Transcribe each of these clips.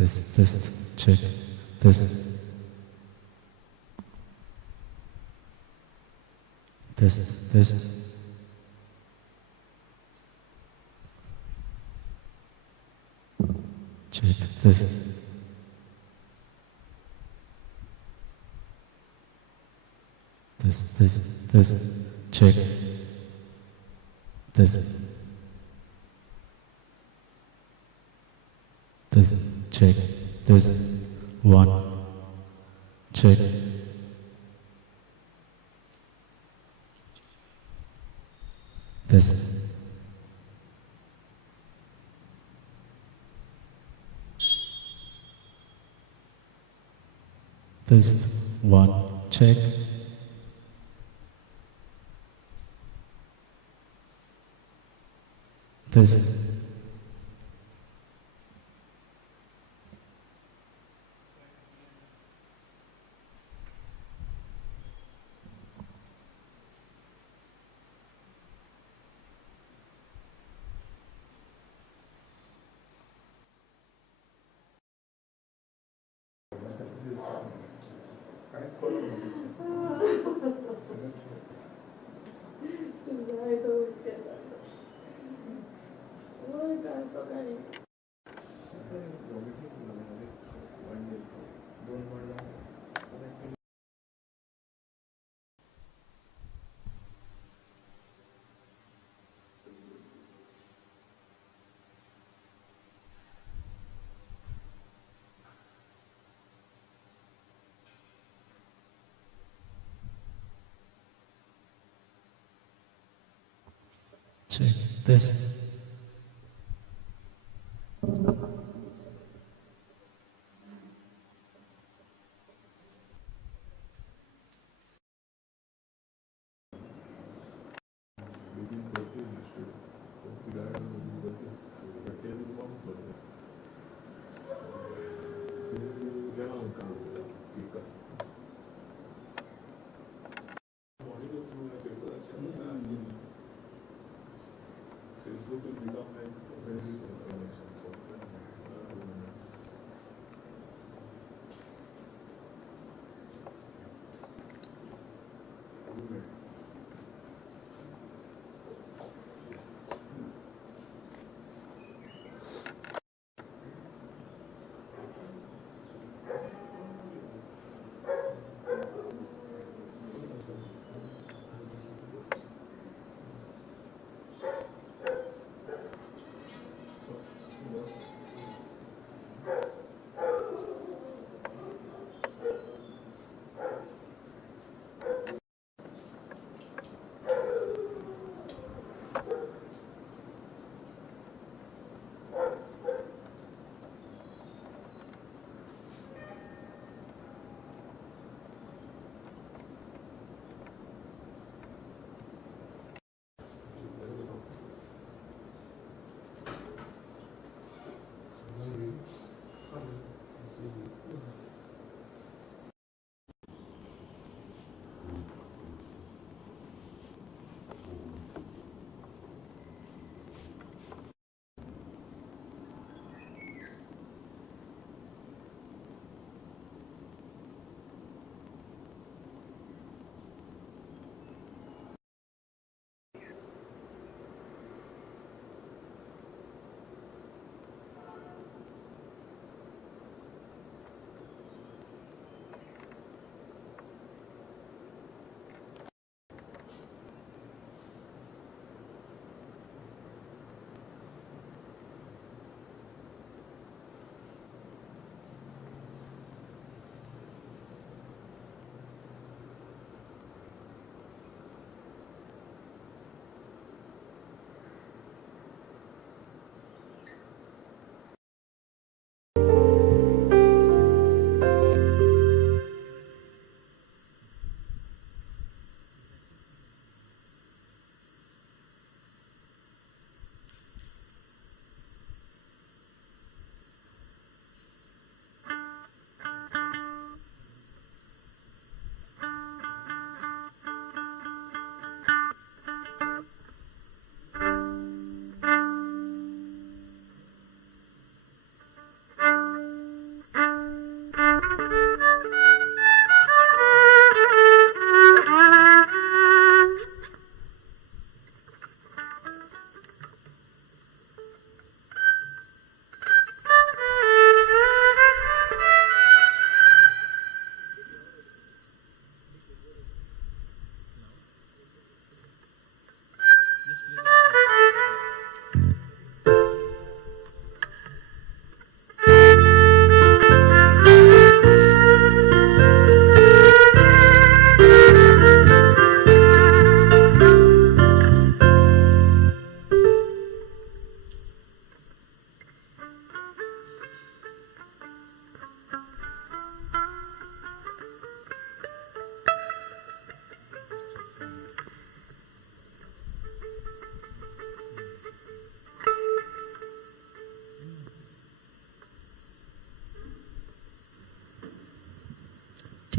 Test, check, test, test, check, test, check, check, one, check, test, one, check, test, check, test.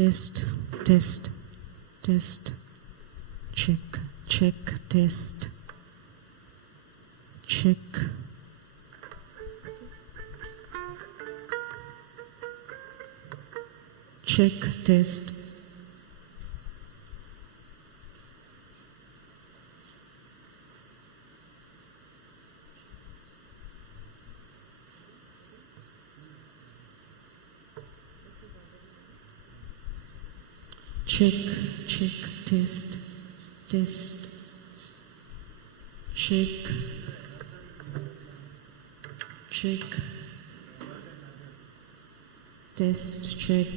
Test, test, test. Check, check, test. Check. Check, test. Check, check, test, test. Check, check, test, check.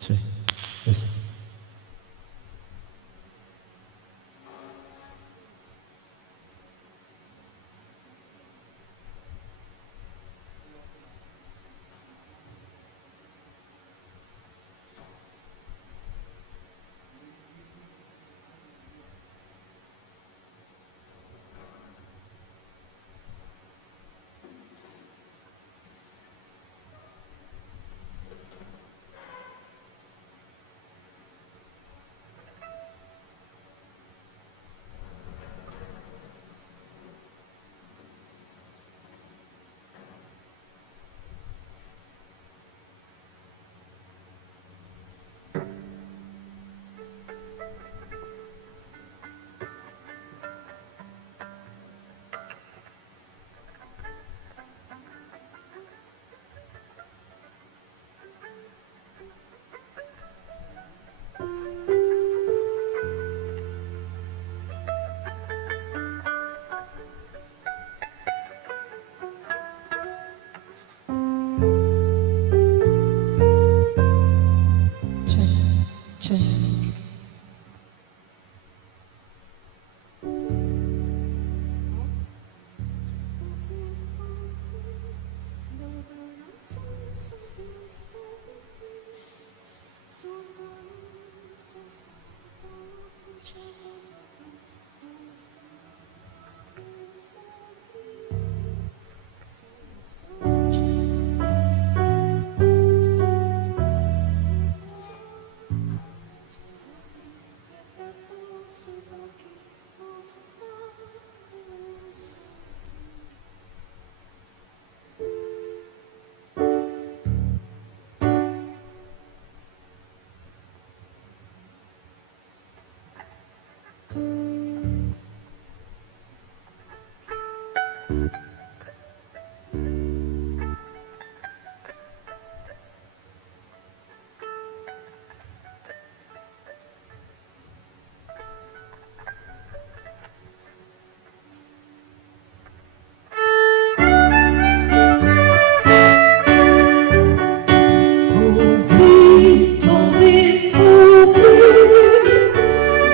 check, test. check, check.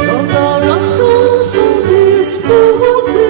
Non darà senso risponde,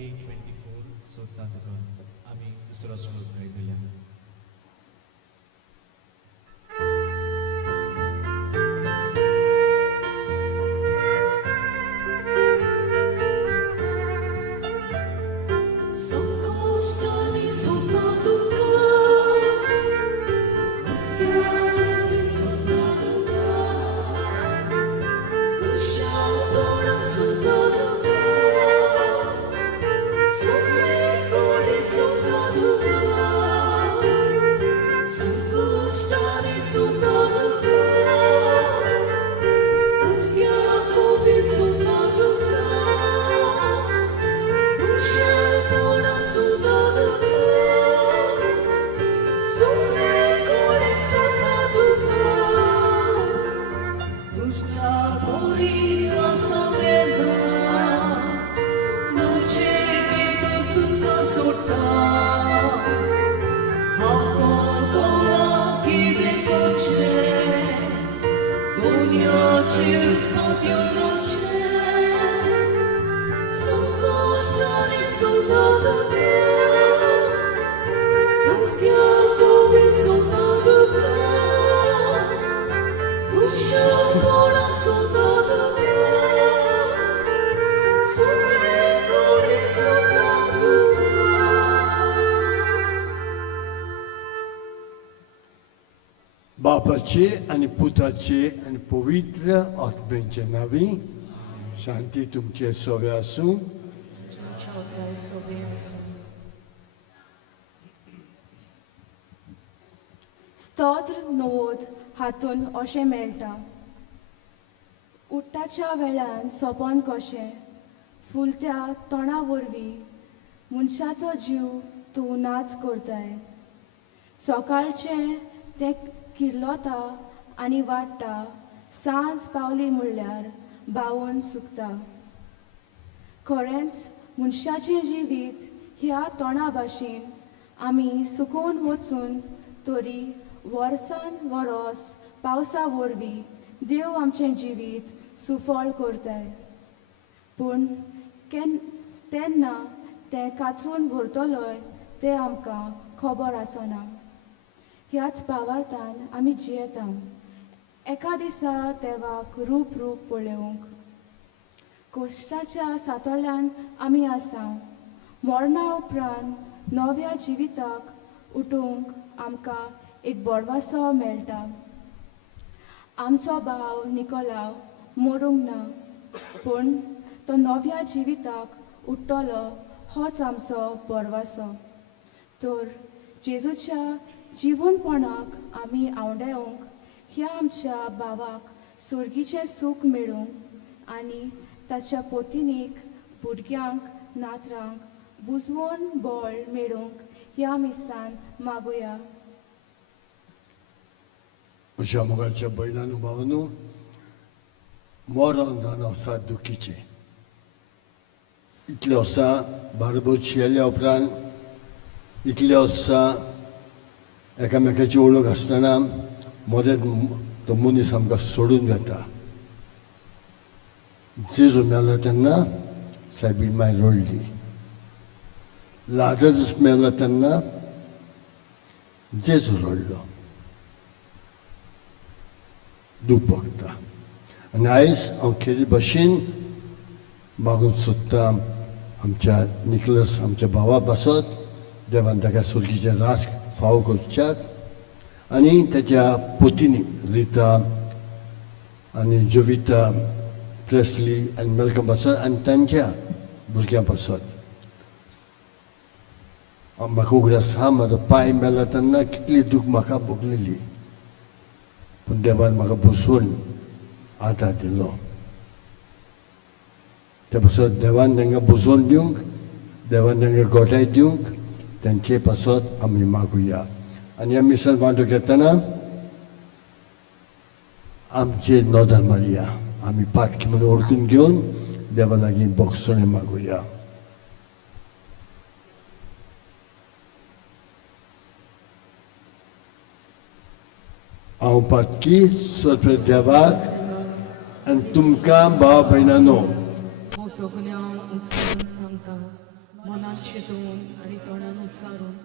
A24 सोदता तुका आमी दुसरो श्लोक गायतले. Sokostani sonaduka, uskiaudin sonaduka, kushabona sonaduka, sonnet kodin sonaduka, sokostani sonaduka, uskiaudin sonaduka. Cheers, not your noche. Son costani soldado che Raschiato di soldado che Cusciato da soldado che Sonresco di soldado बापाचे आणि पुताचे आणि पवित्र आत्म्याच्या नावी शांती तुमचे सोबे आसूं. स्तोत्र नवोद हातून अशें मेळटा. उठ्ठाच्या वेळान सोंपोन कशें फुलत्या तोंडा वरवीं मनशाचो जीव तूं नाच करताय. सकाळचें तें किर्लोता आनी वाडटा, सांज पावली म्हणल्यार बावून सुकता. खरेंच मनशाचें जिवीत ह्या तोंडा भाशेन आमी सुकून वचून तरी वर्सान वरोस पावसा वरवीं देव आमचें जिवीत सुफळ करताय. पूण तेन्ना तें कातरून व्हरतलोय तें आमकां खबर आसना. ह्याच भावार्थान आमी जियेता. एका दिसा देवाक रूप पळोवंक कोश्टाच्या सातोळ्यान आमी आसा. मरणा उपरांत नव्या जिविताक उठूंक आमकां एक बोडवासो मेळटा. आमचो भाव निकोलाव मरूंक ना, पूण तो नव्या जिविताक उठ्ठलो होच आमचो बोडवासो. तर जेजूच्या जिवनपणाक आमी आवडावंक ह्या आमच्या भावाक सुर्गीचें सूख मेळूंक आनी ताच्या पोतिनीक भुरग्यांक नातरांक बुजवण बळ मेळूंक ह्या मिसान मागुया. अशा मोगाच्या बैलांनो भावांनो, मरण जावन आसा दुखीचें. इतलें आसा बारबोत शियेल्या उपरांत इतलें आसा एकामेकाची वळख आसतना मदें तो मनीस आमकां सोडून वता. जेजू मेलो तेन्ना सायबीण माय रडली. लाजरस मेलो तेन्ना जेजू रडलो. दूख भोगता. आनी आयज हांव खेरी भाशेन मागून सोदता आमच्या निकलस आमच्या भावा पासत देवान ताका सुर्गीचें रास फावो करच्याक आनी ताच्या पोतिनी रिता आनी जोविता प्रेस्ली आनी मेलकम पासत आनी तांच्या भुरग्यां पासत. म्हाका उगडास आसा म्हाजो पांय मेला तेन्ना कितली दूख म्हाका भोगलेली, पूण देवान म्हाका बसोवन आदार दिलो. ते पासत देवान तांकां बसोवन दिवंक, देवान तांकां गोठाय दिवंक तांचे पासत आमी मागुया. आनी आमी सर्वांतो घेतना आमचे नोदर मारया. आमी पातकी म्हणून ओळखून घेवन देवा लागीं बोगसोणें मागुया. हांव पातकी सोदपी देवाक आनी तुमकां भाव भयणांनो, सगळ्यांक उत्सवान सांगता मनान चिंतून आनी तोंडान उच्चारून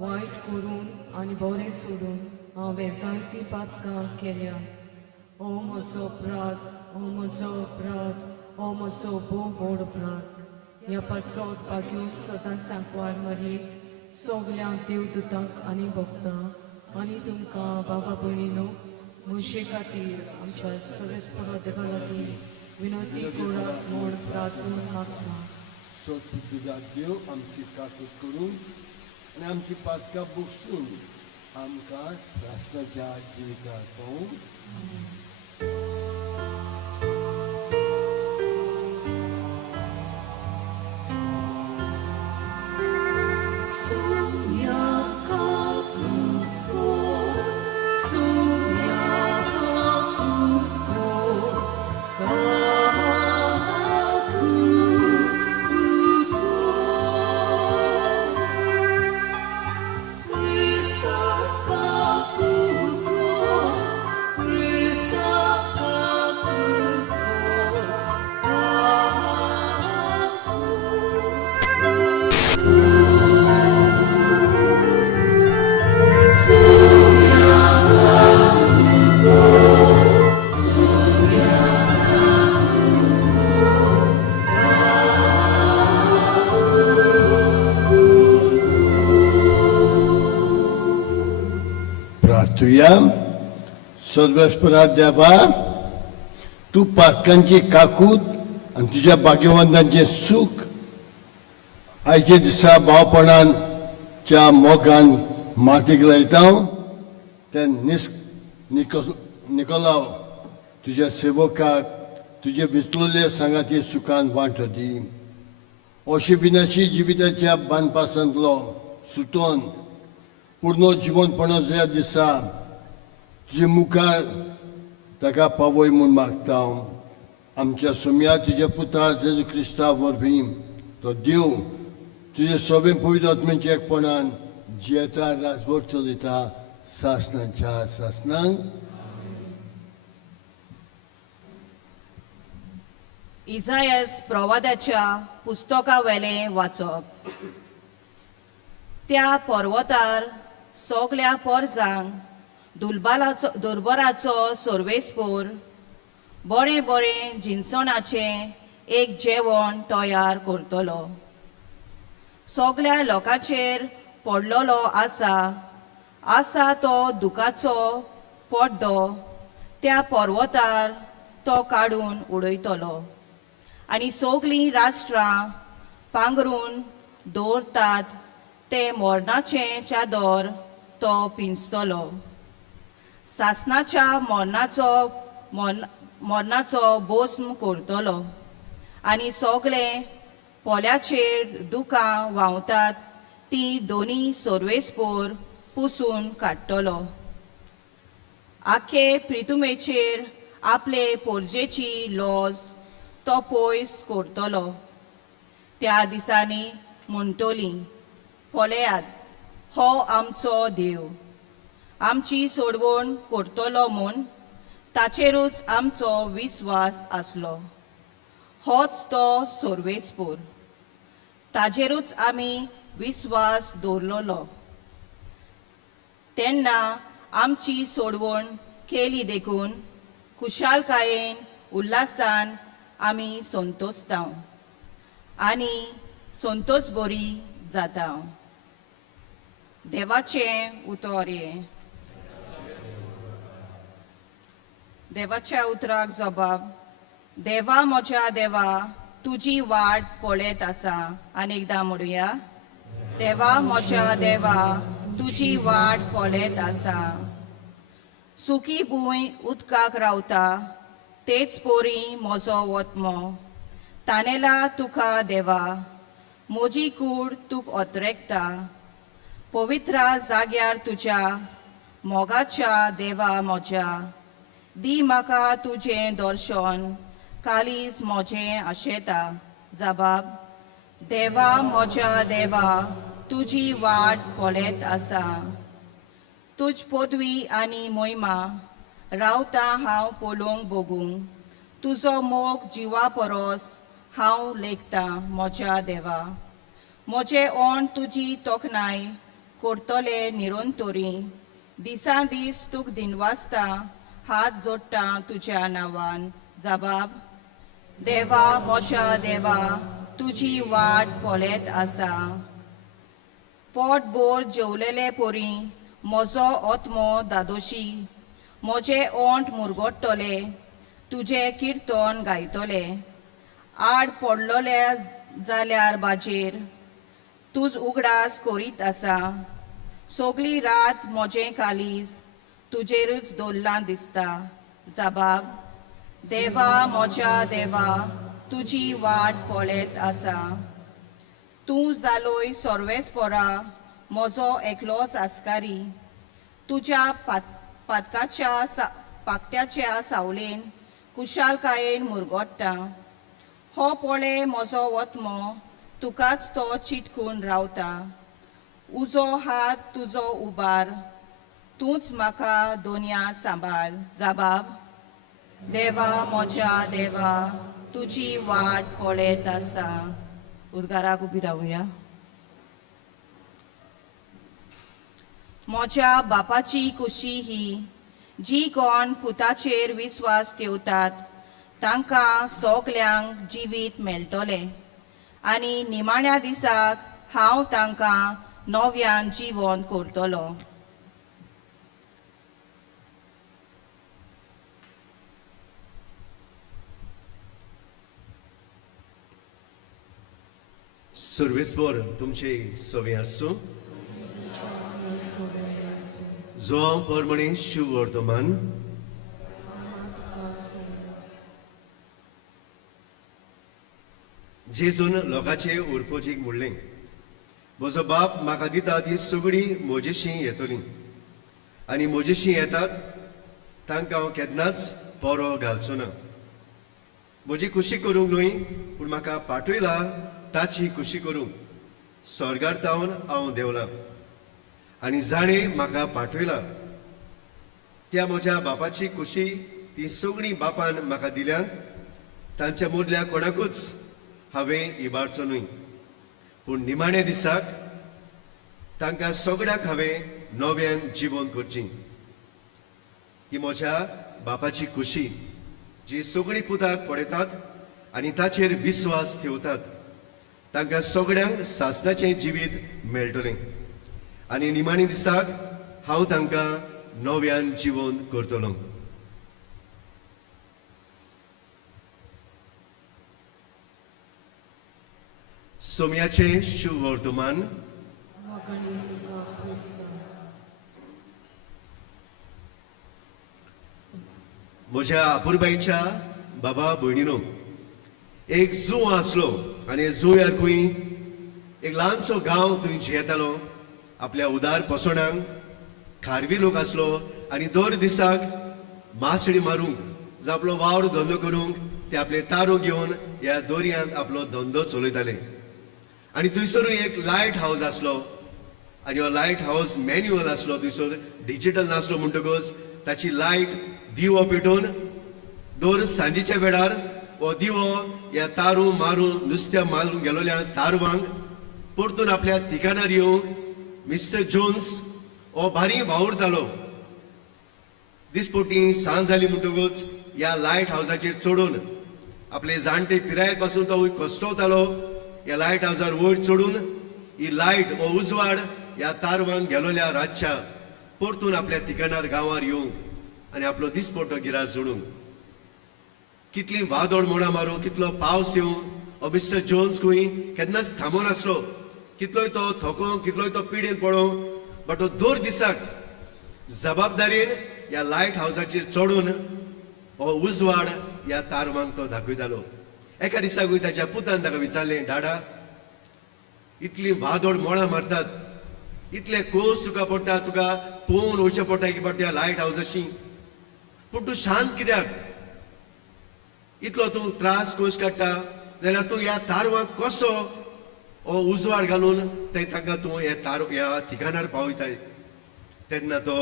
वायट करून आनी बरें सोडून हांवें जायतीं पातकां केल्या. ओ म्हजो अपराध, ओ म्हजो अपराध, ओ म्हजो भोव व्हड अपराध. ह्या पासत भाग्यून सदां सांकवार मारी सगल्या देवदूतांक आनी भक्तां आनी तुमकां बाबा भयणीनो म्हजे खातीर आमच्या सर्वेस्परा देवा लागीं विनंती करात म्हूण प्रार्थून मागता. सो तुझा देव आमची काकूट करून आणि आमची पातकां बुकसून आमकां शास्त्राच्या जिविताक पावूंक प्रार्थूया. सर्वेस्परा देवा, तू पातकांची काकूट आणि तुझ्या भाग्यवंतांचे सुख आयचे दिसा भावपणाच्या मोगान मातीक लायता. ते निकोलाव तुझ्या सेवकाक तुझे विचलले सांगाती सुखान वांटो दी. अशी विनाशी जिविताच्या बांदपासांतलो सुटोन पूर्ण जीवनपणा ह्या दिसा तुजे मुखार ताका पावय म्हूण मागता. आमच्या सुम्या तुज्या पुता जेजू क्रिस्ता वरवीं तो देव तुजे सगळे पवित्र आत्म्याच्या एकपणान जियेता राजवट चलयता सासणाच्या सासणांक. इसायास प्रवादाच्या पुस्तका वेले वाचप. त्या पर्वतार सगल्या पोरसांक दुर्बराचो सर्वेस्पोर बरें बरें जिन्सोनाचे एक जेवण तयार करतलो. सगल्या लोकांचेर पडलेलो आसा तो दुखाचो पड्डो त्या पर्वतार तो काडून उडयतलो. आनी सगलीं राष्ट्रां पांगरून दवरतात ते मोरणाचें चादर तो पिंजतलो. सासणाच्या मोरणाचो भस्म करतलो आनी सगळे पोल्याचेर दुखां व्हांवतात ती दोनी सर्वेस्पोर पुसून काडटलो. आखे प्रितुमेचेर आपले पोरजेची लॉज तो पयस करतलो. त्या दिसांनी म्हणटलीं, पळयात, हो आमचो देव आमची सोडवण करतलो म्हूण ताचेरूच आमचो विस्वास आसलो. होच तो सर्वेस्पोर, ताचेरूच आमी विस्वास दवरलेलो. तेन्ना आमची सोडवण केली देखून खुशालकायेन उल्हासान आमी संतोसता आनी संतोष बरी जाता. देवाचें उतर हे. देवाच्या उतराक जबाब. देवा म्हज्या देवा, तुजी वाट पळयत आसा. अनेकदां म्हणुया. देवा म्हज्या देवा, तुजी वाट पळयत आसा. सुकी भूंय उदकाक रावता, तेच पोरी म्हजो वतमो. तानेला तुका देवा, म्हजी कूड तुक ओतरेकता. पवित्र जाग्यार तुज्या मोगाच्या देवा म्हज्या, दी म्हाका तुजें दर्शन, कालीज म्हजें आशेता. जबाब. देवा म्हज्या देवा, तुजी वाट पळयत आसा. तुज पदवी आनी मोहिमा रावता हांव पळोवंक बगूंक. तुजो मोग जिवा परोस हांव लेखता म्हज्या देवा. म्हजे ओण तुजी तोखणाय करतले निरंतरी दिसा दीस तुक दिनवासता हात जोडटा तुज्या नांवान जबाब देवा म्हज्या देवा तुजी वाट पळयत आसा पोट बोर जेवलेले पोरी म्हजो ओत्मो दादोशी म्हजे ओंठ मुरगोडटले तुजे किर्तन गायतले आड पडलोले जाल्यार बाजेर तुज उगडास करीत आसा सोगली रात म्हजें कालीज तुजेरूच दवरलां दिसता जबाब देवा म्हज्या देवा तुजी वाट पळयत आसा तूं जालोय सर्वेस्परा म्हजो एकलोच आस्कारी तुज्या पाकट्याच्या सावलेन कुशालकायेन मुरगोडटा हो पळे म्हजो वत्मो तुकाच तो चिटकून रावता उजो हात तुजो उबार तूंच म्हाका दोनया सांबाळ जबाब देवा म्हज्या देवा तुजी वाट पळयत आसा उद्गाराक उबी रावया म्हज्या बापाची कुशी ही जी कोण पुताचेर विस्वास ठेवतात तांकां सोगल्यांक जिवीत मेळटलें आनी निमाण्या दिसाक हांव तांकां नव्यान जीवन करतलो सर्वेस्पर तुमचे सोवे आसूं जोआंव परमणे शुभ वर्तमान जेजून लोकांचे उरपोजीक म्हणलें म्हजो बाप म्हाका दिता ती सगळीं म्हजेशीं येतलीं आनी म्हजेशीं येतात तांकां हांव केन्नाच पोरो घालचो ना म्हजी खुशी करूंक न्हय पूण म्हाका पाठयला ताची खुशी करूंक स्वर्गार तावन हांव देवलां आनी जाणें म्हाका पाठयला त्या म्हज्या बापाची खुशी ती सगळीं बापान म्हाका दिल्या तांच्या मदल्या कोणाकूच हांवें इबाडचो न्हय पूण निमाण्या दिसाक तांकां सगळ्याक हांवें नव्यान जिवन करचें ही म्हज्या बापाची खुशी जी सगळीं पुताक पळयतात आनी ताचेर विस्वास ठेवतात तांकां सगळ्यांक सासणाचें जिवीत मेळटलें आनी निमाणी दिसाक हांव तांकां नव्यान जिवन करतलो सोम्याचें शुभ वर्तमान म्हज्या आपुरबाईच्या बाबा भयणीनो एक जू आसलो आनी जू यार खंय एक ल्हानसो गांव थंय जियेतालो आपल्या उदार पसोणांक खारवी लोक आसलो आनी दर दिसाक मासडी मारूंक जावं आपलो वावर धंदो करूंक ते आपले तारू घेवन ह्या दोरयांत आपलो धंदो चलयताले आनी थंयसरूय एक लायट हावस आसलो आनी हो लायट हावस मॅन्युअल आसलो थंयसर डिजिटल नासलो म्हणटकच ताची लायट दिवो पेटोवन दर सांजेच्या वेळार हो दिवो ह्या तारू मारून नुस्त्या मारून गेलोल्या तारवांक परतून आपल्या ठिकाणार येवंक मिस्टर जोन्स हो भारी वावुरतालो दिसपोटी सांज जाली म्हणटकच ह्या लायट हावसाचेर चडून आपले जाणटे पिरायेक पासून तो कश्टवतालो ह्या लायट हावसार वयर चडून ही लायट हो उजवाड ह्या तारवांक गेलोल्या रातच्या परतून आपल्या ठिकाणार गांवार येवंक आनी आपलो दिसपोटो गिरास जोडूंक कितली वादळ मोडा मारूं कितलो पावस येवं हो मिस्टर जोन्स खंय केन्नाच थांबो नासलो कितलोय तो थको कितलोय तो पिडेन पडो बट हो दर दिसाक जबाबदारीन ह्या लायट हावसाचेर चडून हो उजवाड ह्या तारवांक तो दाखयतालो एका दिसाकूय ताच्या पुतान ताका विचारलें डाडा इतली वादळ मोळां मारतात इतले कोस तुका पडटा तुका पोवन वयचें पडटा की पडटा ह्या लायट हावसाची पूण तूं शांत कित्याक इतलो तूं त्रास कोश काडटा जाल्यार तूं ह्या तारवांक कसो हो उजवाड घालून ते तांकां तूं ह्या ठिकाणार पावयताय तेन्ना तो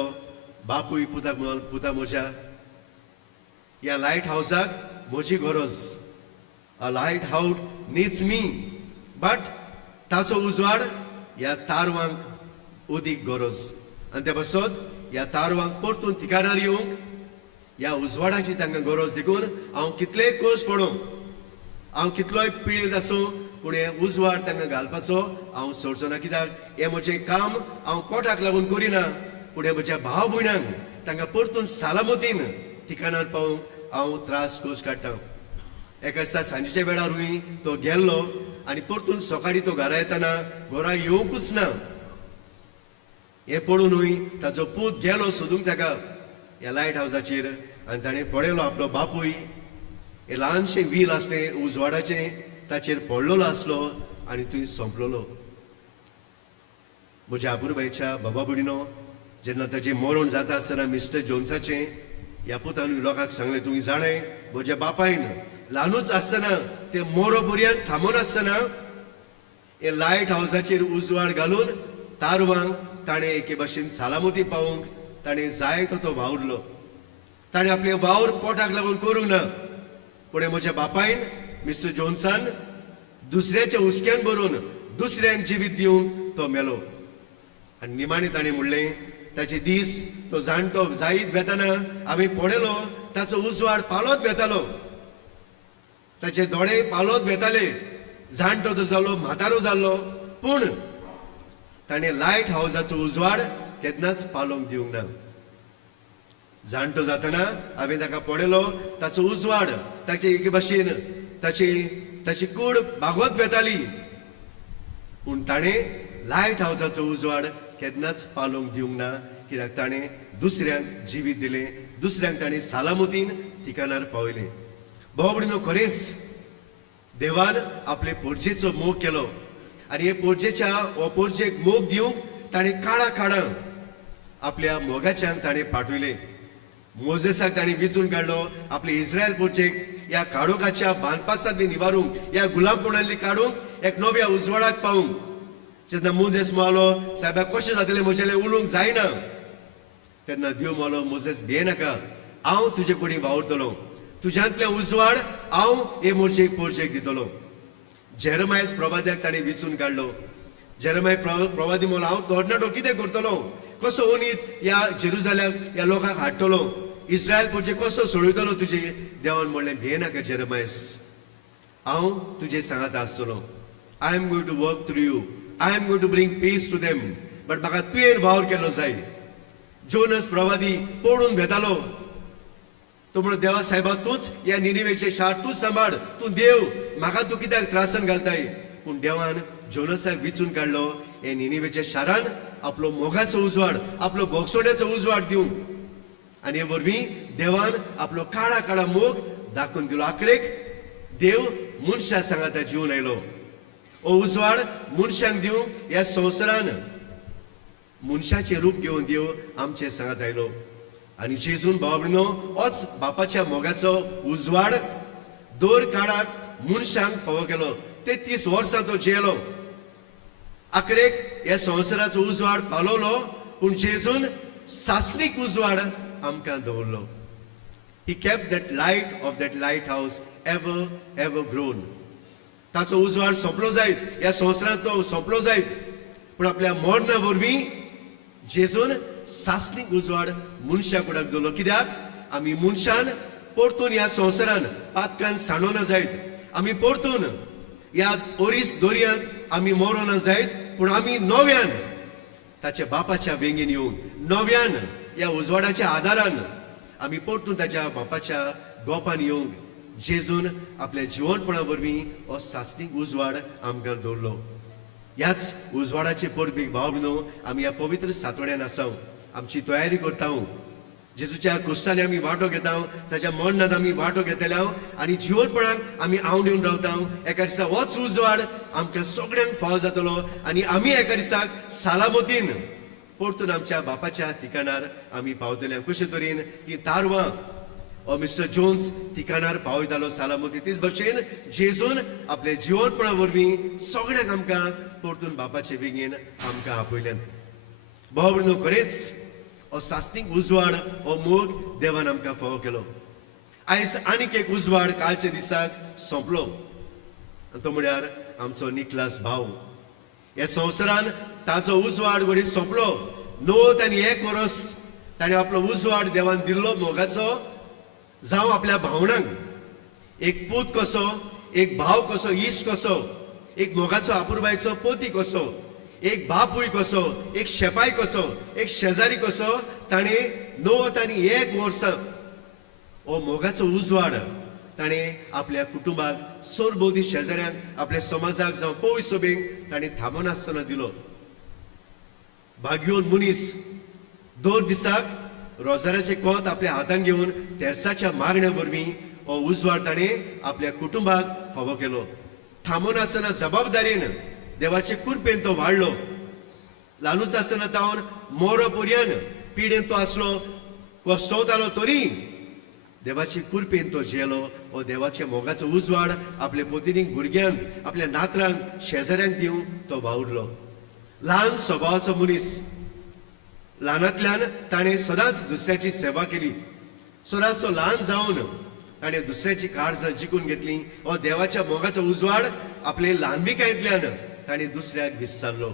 बापूय पुताक म्हणून पुता म्हज्या ह्या लायट हावसाक म्हजी गरज अ लायट हावस नीड्स मी बट ताचो उजवाड ह्या तारवांक उदीक गरज आनी ते बसत ह्या तारवांक परतून ठिकाणार येवंक ह्या उजवाडाची तांकां गरज देखून हांव कितलेय कोस पडूं हांव कितलोय पिळीत आसूं पूण हे उजवाड तांकां घालपाचो हांव सोडचो ना कित्याक हें म्हजें काम हांव पोटाक लागून करिना पूण हे म्हज्या भाव भयणांक तांकां परतून सालामतीन ठिकाणार पावूंक हांव त्रास कोस काडटां एका दिसा सांजेच्या वेळारूय तो गेल्लो आनी परतून सकाळीं तो घरा येताना घरा येवंकूच ना हें पळोवनूय ताचो पूत गेलो सोदूंक ताका ह्या लायट हावजाचेर आनी ताणें पळयलो आपलो बापूय हे ल्हानशें व्हील आसलें उजवाडाचें ताचेर पडलेलो आसलो आनी थंय सोंपलोलो म्हज्या आपुरबायच्या बाबा बुडीनो जेन्ना ताचें मरण जाता आसतना मिस्टर जोन्साचें ह्या पुतान लोकांक सांगलें तुमी जाणाय म्हज्या बापायन ल्हानूच आसतना ते मोरो पर्यंत थांबून आसतना हे लायट हावजाचेर उजवाड घालून तारवांक ताणें एके भाशेन सालामती पावूंक ताणें जाय तो वावुरलो ताणें आपले वावर पोटाक लागून करूंक ना पूण म्हज्या बापायन मिस्टर जोन्सान दुसऱ्याच्या हुस्क्यान भरून दुसऱ्यांक जिवीत दिवंक तो मेलो आनी निमाणें ताणें म्हणलें ताचे दीस तो जाणटो जायत वेताना हांवें पळयलो ताचो उजवाड पालोत वेतालो ताचे दोळे पालोत वेताले जाणटो तो जालो म्हातारो जाल्लो पूण ताणें लायट हावजाचो उजवाड केन्नाच पालोवंक दिवंक ना जाणटो जातना हांवें ताका पळयलो ताचो उजवाड ताचे एके भाशेन ताची कूड भागवत वेताली पूण ताणें लायट हावजाचो उजवाड केन्नाच पालोवंक दिवंक ना कित्याक ताणें दुसऱ्यांक जिवीत दिलें दुसऱ्यांक ताणें सालामतीन ठिकाणार पावयलें भाव भयणीनो खरेंच देवान आपले पोरजेचो मोग केलो आनी हे पोरजेच्या हो पोरजेक मोग दिवंक ताणें काळा आपल्या मोगाच्यान ताणें पाठयलें मोजेसाक ताणें विचून काडलो आपले इस्रायल पोरजेक ह्या काडोकाच्या बांदपासांतली निवारूंक ह्या गुलामपणांतली काडूंक एक नव्या उजवाडाक पावूंक जेन्ना मोजेस म्हणलो साहेबा कशें जातलें म्हजेलें उलोवंक जायना तेन्ना देव म्हणलो मोजेस भियेनाका हांव तुजे कुडीं वावुरतलो तुज्यांतले उजवाड हांव हे मोर्जेक पोरजेक दितलो जेरमायस प्रवाद्याक ताणें विचून काडलो जेरमाय प्रवादी म्हणलो हांव तोडनाटो कितें करतलो कसो ओनीत ह्या जेरुजाल्याक ह्या लोकांक हाडटलो इस्रायल पोरजे कसो सोडयतलो तुजे देवान म्हणलें भियेनाका जेरमायस हांव तुजे सांगाता आसतलो I am going to work through you I am going to bring peace to them but म्हाका तुवें वावर केलो जाय जोनस प्रवादी पळोवन घेतालो तो म्हणून देवा साहेबा तूच ह्या निनिवेचे शार तूच सांबाळ तूं देव म्हाका तूं कित्याक त्रासान घालताय पूण देवान जोनसाक विचून काडलो हे निनिवेच्या शारान आपलो मोगाचो उजवाड आपलो भोगसोड्याचो उजवाड दिवंक आनी हे वरवीं देवान आपलो काळा मोग दाखोवन दिलो आखरेक देव मनशा सांगाता जिवन आयलो हो उजवाड मनशांक दिवंक ह्या संवसारान मनशाचें रूप घेवन देव आमचे सांगात आयलो आनी जेजून बाबणो होच बापाच्या मोगाचो उजवाड दोर काळाक मनशांक फावो केलो 33 वर्सां तो जेलो आखरेक ह्या संवसाराचो उजवाड पावलो पूण जेजून सासरीक उजवाड आमकां दवरलो he kept that light of that light हावस एवर ग्रोन ताचो उजवाड सोंपलो जायत ह्या संवसारांत तो सोंपलो जायत पूण आपल्या मरणा वरवीं जेजून सासरीक उजवाड मनशा कुडाक दवरलो कित्याक आमी मनशान परतून ह्या संवसारान पातकान सांडोना जायत आमी परतून ह्या ओरीस दोरयांत आमी मरोना जायत पूण आमी नव्यान ताच्या बापाच्या वेंगेन येवंक नव्यान ह्या उजवाडाच्या आदारान आमी परतून ताच्या बापाच्या गोपान येवंक जेजून आपल्या जिवनपणा वरवीं हो सासरीक उजवाड आमकां दवरलो ह्याच उजवाडाचे परबीक भाव भयणो आमी ह्या पवित्र सातवड्यान आसाव आमची तयारी करता जेजूच्या कुस्तांनी आमी वांटो घेता ताच्या मरणांत आमी वांटो घेतल्या आनी जिवनपणाक आमी आवन येवन रावता एका दिसा होच उजवाड आमकां सगळ्यांक फावो जातलो आनी आमी एका दिसाक सालामतीन परतून आमच्या बापाच्या ठिकाणार आमी पावतले कशे तरेन ती तारवां हो मिस्टर जोन्स ठिकाणार पावयतालो सालामती तीच भशेन जेजून आपले जिवनपणा वरवीं सगळ्यांक आमकां परतून बापाचे वेगेन आमकां आपयल्यात भाव भयणो खरेंच हो सासरीक उजवाड हो मोग देवान आमकां फावो केलो आयज आनीक एक उजवाड कालच्या दिसाक सोंपलो तो म्हळ्यार आमचो निकलास भाव या संवसारान ताचो उजवाड घडी सोंपलो 9 आनी 1 वर्स ताणें आपलो उजवाड देवान दिल्लो मोगाचो जावं आपल्या भावंडांक एक पूत कसो एक भाव कसो इश्ट कसो एक मोगाचो आपुरबायचो पोती कसो एक बापूय कसो एक शेपाय कसो एक शेजारी कसो ताणें 9 आनी 1 वर्सां हो मोगाचो उजवाड ताणें आपल्या कुटुंबाक सोरभोवती शेजाऱ्यांक आपल्या समाजाक जावं पवय सोबेक ताणें थांबोन आसतना दिलो भाग्योन मनीस 2 दिसाक रोजाराचे कोंत आपल्या हातान घेवन तेरसाच्या मागण्या वरवीं हो उजवाड ताणें आपल्या कुटुंबाक फावो केलो थांबोन आसतना जबाबदारेन देवाचे कृपेन तो वाडलो ल्हानूच आसतना तावन मोरो पर्यंत पिडेन तो आसलो कोश्टवतालो तरी देवाची कृपेन तो जेलो हो देवाच्या मोगाचो उजवाड आपल्या पोतिनीक भुरग्यांक आपल्या नातरांक शेजाऱ्यांक दिवंक तो वावुरलो ल्हान स्वभावाचो मनीस ल्हानांतल्यान ताणें सदांच दुसऱ्याची सेवा केली सदांच तो ल्हान जावन ताणें दुसऱ्याची काळज जिखून घेतली हो देवाच्या मोगाचो उजवाड आपले ल्हानविकायेंतल्यान ताणें दुसऱ्याक विसरलो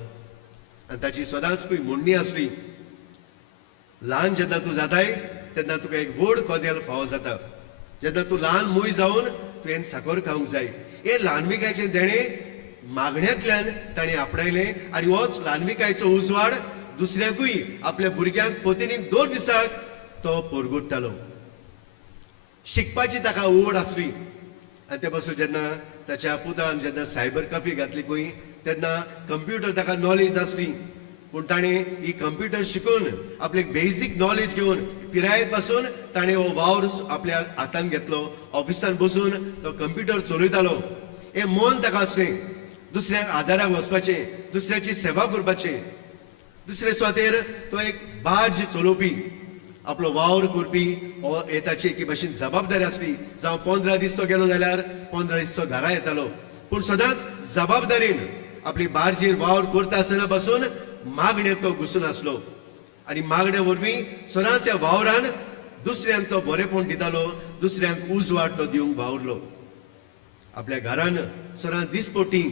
आनी ताची सदांच खंय म्हणणी आसली ल्हान जेन्ना तूं जाताय तेन्ना तुका एक व्हड कोदेल फावो जाता जेन्ना तूं ल्हान मूय जावन तुवें साकर खावंक जाय हे ल्हानविकायेचें देणें मागण्यांतल्यान ताणें आपणायलें आनी होच ल्हानविकायेचो उजवाड दुसऱ्याकूय आपल्या भुरग्यांक पोतिनीक 2 दिसाक तो परगोडटालो शिकपाची ताका ओड आसली आनी ते पासून जेन्ना ताच्या पुतान जेन्ना सायबर कॅफे घातली खंय तेन्ना कंप्युटर ताका नॉलेज नासली पूण ताणें ही कंप्युटर शिकून आपले बेजीक नॉलेज घेवन पिरायेर पासून ताणें हो वावर आपल्या हातान घेतलो ऑफिसान बसून तो कंप्युटर चलयतालो हे मन ताका आसलें दुसऱ्यांक आदाराक वचपाचें दुसऱ्याची सेवा करपाचें दुसरे सुवातेर तो एक बाज चलोवपी आपलो वावर करपी हो ताची एके भाशेन जबाबदारी आसली जावं 15 दीस तो गेलो जाल्यार 15 दीस तो घरा येतालो पूण सदांच जबाबदारीन आपली बार्जीर वावर करता आसतना पासून मागण्यांत तो घुसून आसलो आनी मागण्या वरवीं सदांच ह्या वावरान दुसऱ्यांक तो बरेपण दितालो दुसऱ्यांक उजवाड तो दिवंक वावुरलो आपल्या घरान सदांच दिसपट्टी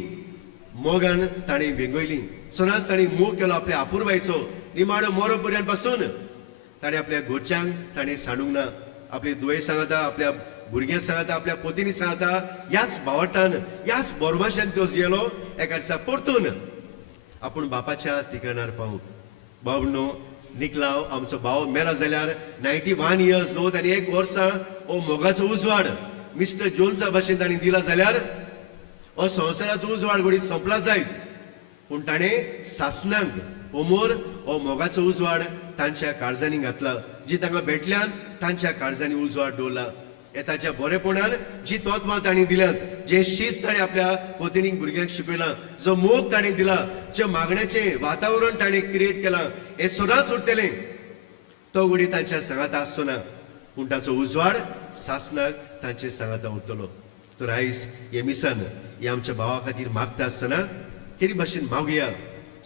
मोगान ताणें वेगयली सदांच ताणें मोग केलो आपल्या आपुरबायचो निमाणो मोरो पर्यंत पासून ताणें आपल्या घरच्यांक ताणें सांडूंक ना आपली दुयें सांगता आपल्या भुरग्यांक सांगता आपल्या पोतिनी सांगता ह्याच भावार्थान ह्याच बोरमाशान तो जियेलो एका दिसा परतून आपूण बापाच्या ठिकाणार पावूं बावणो निकलाव आमचो भाव मेला जाल्यार 91 इयर्स 9 आनी 1 वर्सां हो मोगाचो उजवाड मिस्टर जोन्सा भाशेन ताणें दिला जाल्यार हो संवसाराचो उजवाड घडी संपला जायत पूण ताणें सासणांक ओमोर हो मोगाचो उजवाड तांच्या काळजांनी घातला जी तांकां भेटल्यान तांच्या काळजांनी उजवाड दवरला हे ताच्या बरेपणान जी तत्वां ताणें दिल्यात जे शिस्त ताणें आपल्या पोतिनीक भुरग्यांक शिकयलां जो मोग ताणें दिला जे मागण्याचें वातावरण ताणें क्रिएट केलां हे सदांच उरतलें तो घडी तांच्या सांगाता आसचो ना पूण ताचो उजवाड सासणाक तांचे सांगाता उरतलो तर आयज हे मिसान हे आमच्या भावा खातीर मागता आसतना केरी भाशेन मागुया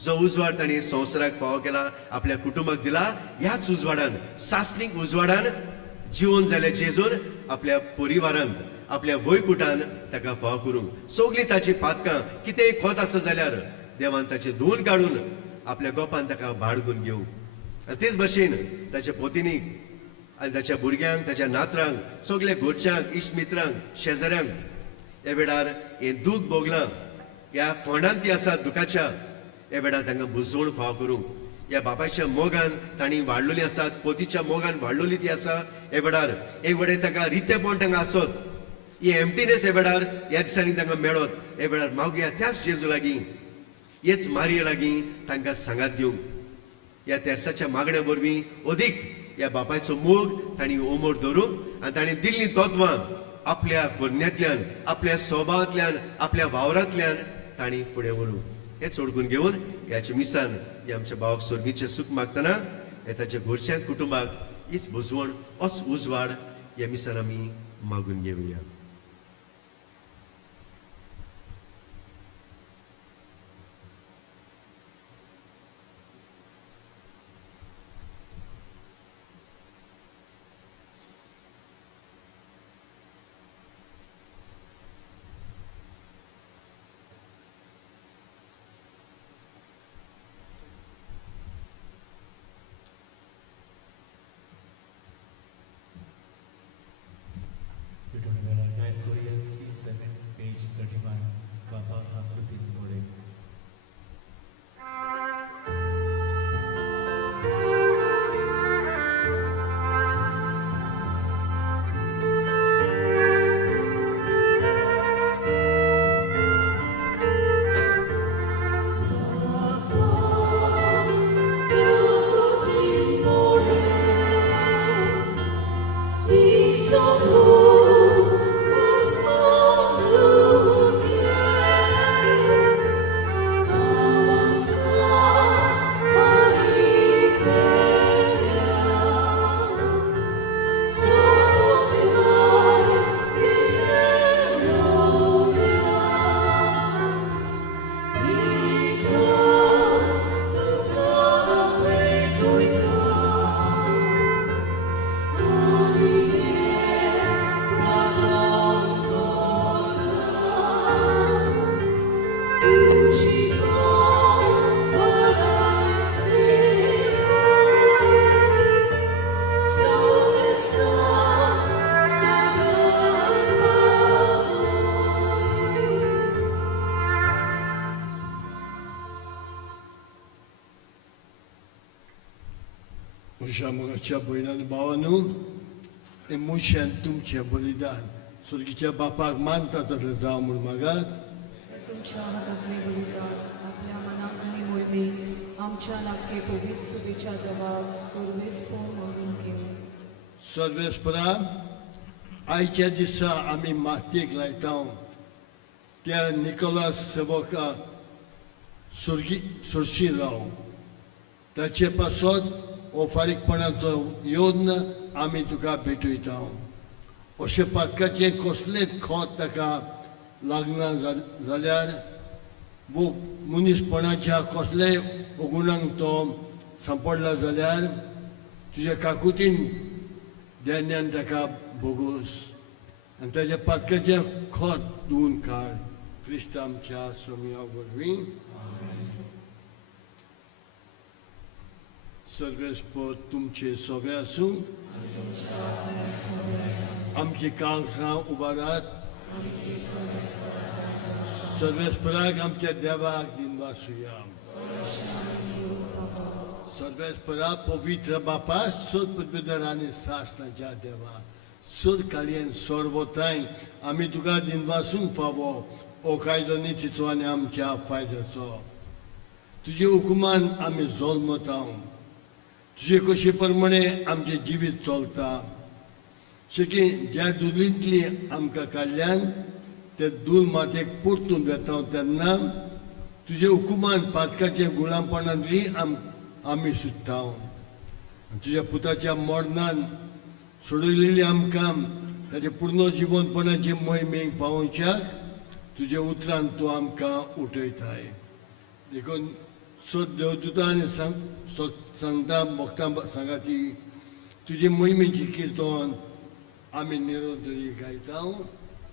जो उजवाड ताणें संवसाराक फावो केला आपल्या कुटुंबाक दिला ह्याच उजवाडान सासणीक उजवाडान जिवन जाल्या जेजून आपल्या परिवारांत आपल्या वयकुटान ताका फाव करूंक सगळीं ताची पातकां कितेंय खोत आसा जाल्यार देवान ताचे धुवन काडून आपल्या गोपान ताका बाळगून घेवंक आनी तेच भाशेन ताच्या पोतिनीक आनी ताच्या भुरग्यांक ताच्या नातरांक सगळ्या घरच्यांक इश्ट मित्रांक शेजाऱ्यांक ह्या वेळार हें दूख भोगलां ह्या कोंडांत ती आसा दुखाच्या ह्या वेळार तांकां बुजवण फाव करूंक ह्या बापायच्या मोगान तांणी वाडलेली आसात पोतीच्या मोगान वाडलेली ती आसा हे वेळार एक वेळेर ताका रितेपण तांकां आसत ही एम्प्टीनेस हे वेळार ह्या दिसांनी तांकां मेळत हे वेळार मागुया त्याच जेजू लागीं हेच मारये लागीं तांकां सांगात दिवंक ह्या तेरसाच्या मागण्या वरवीं अदीक ह्या बापायचो मोग तांणी ओमोर धरूंक आनी तांणी दिल्लीं तत्वां आपल्या वर्ण्यांतल्यान आपल्या स्वभावांतल्यान आपल्या वावरांतल्यान तांणी फुडें व्हरूंक हेच ओळखून घेवन ह्याच्या मिसान हे आमच्या भावाक स्वर्गीचें सूख मागतना हे ताच्या घरच्या कुटुंबाक हीच बुजवण होच उजवाड ह्या मिसान आमी मागून घेवया म्हज्या मोगाच्या भयणां भावांनो, हें मनशान तुमचें बलिदान सुर्गीच्या बापाक मानता तसलें जावं म्हूण मागात. तुमच्या हातांतले बलिदान आपल्या मनाक आनी मोहिमेक आमच्या लागीं पवित्र सुबेच्या देवाक सर्वेस्पर म्हणून घेवन सर्वेस्परा, आयच्या दिसा आमी मातयेक लायता त्या निकोलास सेवकाक सुरशी राव. ताचे पासत हो फारीकपणाचो योद्न आमी तुका भेटयता. अशें पातकाचें कसलेंच खोत ताका लागना जाल्यार वो मनीसपणाच्या कसलेय अगुणांक तो सांपडला जाल्यार तुज्या काकुतीन देण्यान ताका बोगूस आनी ताच्या पातकाचें खोत धुवन काड. क्रिस्त आमच्या सोम्या वरवीं. सर्वेस्पर तुमचे सोबे आसूं. आमची काळजां उबारात. सर्वेस्पराक आमच्या देवाक दिनवासुया. सर्वेस्परा पवित्र बापा, सोद पदवीधर आनी सासणाच्या देवा, सोद काळयेन सोरवताय आमी तुका दिनवासूंक फावो हो कायदो नितीचो आनी आमच्या फायद्याचो. तुजे हुकुमान आमी जल्मता. तुजे कशे प्रमाणे आमचें जिवीत चलता. शिकी ज्या दुलींतली आमकां काडल्यान ते दूल मातेक परतून वेता तेन्ना तुजे हुकुमान पातकाचें गुलामपणांतली आमी सुट्टा. तुज्या पुताच्या मरणान सोडलेली आमकां ताचे पूर्ण जिवनपणाचे मोहिमेक पावोवच्याक तुज्या उतरान तूं आमकां उठयताय. देखून सोद देवदूता आनी सांगता भक्तां सांगाती तुजे मोहिमेची किर्तन आमी निरोधरी गायता.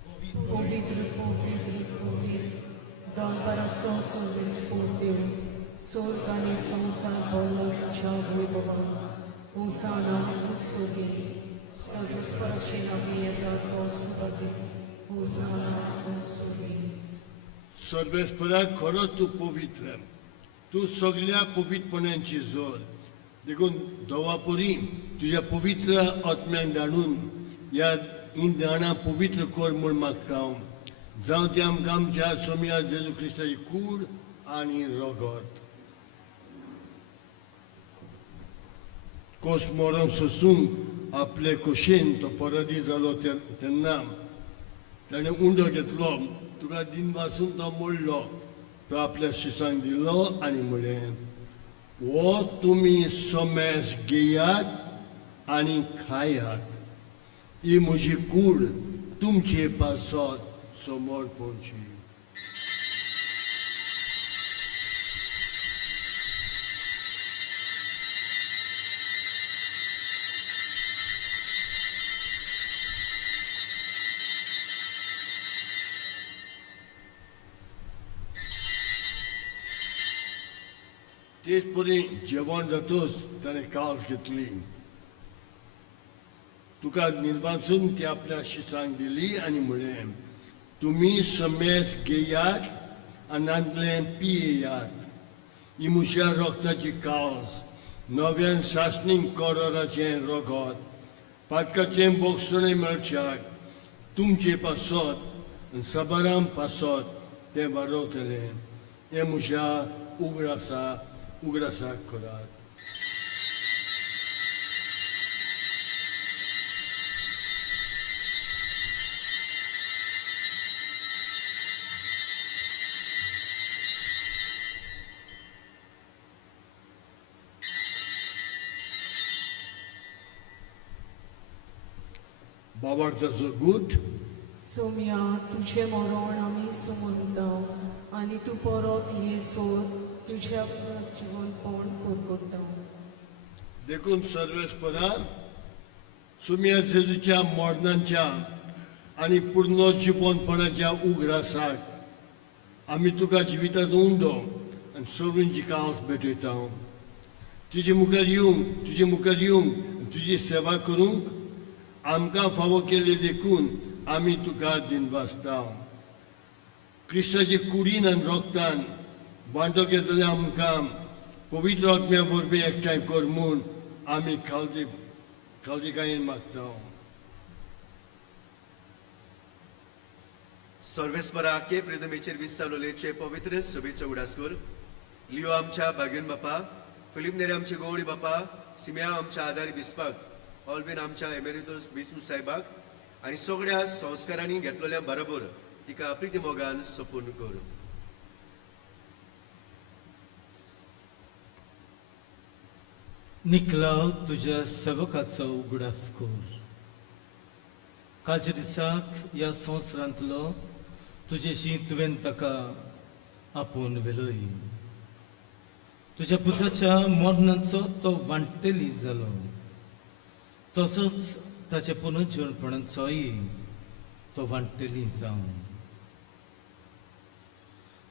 पवित्र पवित्र पवित्र दनपाराचो सर्वेस्पर देव, स्वर्ग आनी संवसार भरलो तुज्या वैभवान. होसाना उत्सवी सर्वेस्पराचे नामी येता तो सुवाते. होसाना उत्सवी. सर्वेस्पराक खरोच तूं पवित्र. तूं सगळ्या पवित्रपणांची जोर. देखून दोवापुरी तुज्या पवित्र आत्म्याक धाडून ह्या दाणां पवित्र कर म्हूण मागता. जावं ते आमकां आमच्या सोम्या जेजू क्रिस्ताची कूड आनी रगत. कोस मोरांक सोसूंक आपले कुशीन तो परदी जालो तेन्ना ताणें उंडो घेतलो. तुका दिनवासून तो मोडलो. तो आपल्या शिसांक दिलो आनी म्हळें, हो तुमी सोमेस घेयात आनी खायात. ही म्हजी कूड तुमचे पासत समर्पणची. तेच परी जेवण जातोच ताणें काळज घेतली. तुका निर्वासून ती आपल्या शिसांक दिली आनी म्हळें, तुमी समेस घेयात आनी नातलें पियेयात. ही म्हज्या रोगताची काळज, नव्यान सासणीक कोरोराचें रगत, पातकाचें बोगसणें मेळच्याक तुमचे पासत आनी साबाराम पासत तें वाडोवतलें. हें म्हज्या उगडासाक करात. बाबार्थाचो गूट. सोम्या तुझे मरण आमी समजता आनी तूं परत येसोर तुज्या जिवनपण परगट्टा. देखून सर्वेस्परा, सोम्या जेजूच्या मरणाच्या आनी पूर्ण जिवनपणाच्या उगडासाक आमी तुका जिविताचो उंडो आनी सोडूंची काळज भेटयता. तुजे मुखार येवंक तुजी सेवा करूंक आमकां फावो केले देखून आमी तुका दिनवासता. क्रिस्ताचे कुडीन आनी रोगतान वांटो घेतले आमकां पवित्र आत्म्या वरवीं एकठांय कर म्हूण आम्ही खालती मागता सर्वेस्परा के प्रिदमेचेर विसावलेचे पवित्र शुभेच्छा उडासकर लिओ आमच्या बागेन बापा फिलिप नेरे आमचे गवळी बापा सिम्या आमच्या आदारी बिस्पाक ऑलबीन आमच्या एमेरिटस बिस्म साहेबाक आणि सगळ्या संस्कारांनी घेतलेल्या बरोबर तिका प्रिती मोगान सोपून कर निकलाव तुझ्या सेवकाचो उगडास कर कालच्या दिसाक ह्या संवसारांतलो तुजेशी तुवें ताका आपोवन वेलय तुज्या पुताच्या मरणाचो तो वांटेली जालो तसोच ताच्या पुनर्जीवनपणाचोय तो वांटेली जावं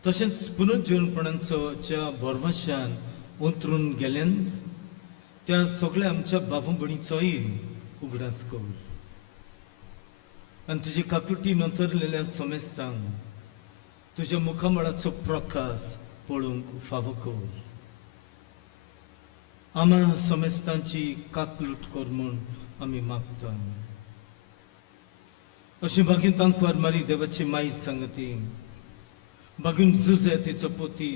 तशेंच पुनर्जीवनपणाचो ज्या बोरवाशान उतरून गेल्यांत त्या सगळ्या आमच्या बाबा भणीचोय उगडास कर आनी तुजी काकुटी नोतरलेल्या समेस्तांक तुज्या मुखामळाचो प्रकाश पळोवंक फावो कर आम्हा समेस्तांची काकलूट कर म्हूण आमी मागता अशी बागीन तांकवार मारी देवाची माई सांगती बागीन जुजे तिचो पोती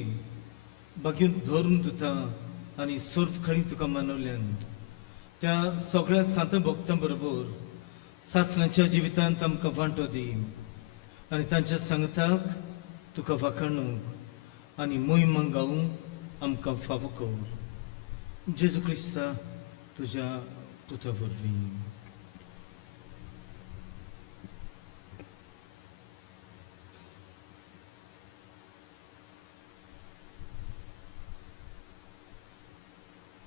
बागीन धरून दिता आनी सर्व खणी तुका मानवल्यान त्या सगळ्या सांत भक्तां बरोबर सासणाच्या जिवितांत आमकां वांटो दी आनी तांच्या सांगताक तुका वाखाणूंक आनी मोहिमा गावूंक आमकां फावो कर जेजू क्रिस्ता तुज्या पुता वरवीं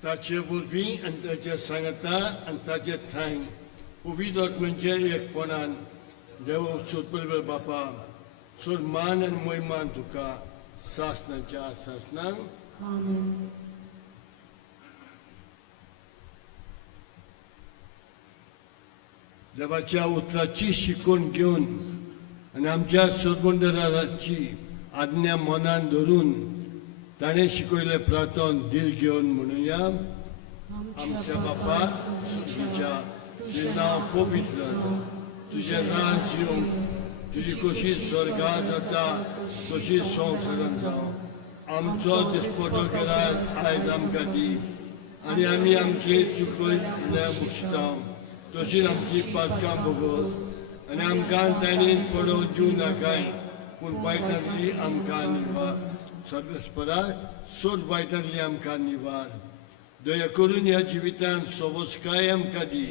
ताचे वरवीं आनी ताचे सांगता आनी ताचे थंय पवित्र आत्म्याचे एकपणान देव सोदपल बापा सोद मान आनी मोहिमान तुका सासणाच्या सासणांक आमेन. देवाच्या उतराची शिकवण घेवन आनी आमच्या सदमंडळाची आज्ञा मनान धरून ताणें शिकयले प्रार्थन धीर घेवन म्हणुया आमच्या बापा तुझ्या तुजें नांव पवित्र तुजें राज येवं तुजी कशी स्वर्गांत जाता तशी संवसारांत जावं आमचो दिसपटो गिराय आयज आमकां दी आनी आमी आमची चुकयल्या मुक्षता तशीच आमची पातकां भोगोस आनी आमकां तांणी पडोवन दिवं नाकाय पूण वायटांतली आमकां निवार सर्वेस्परा सोद वायटांतली आमकां निवार दया करून ह्या जिवितांत सवस्काय आमकां दी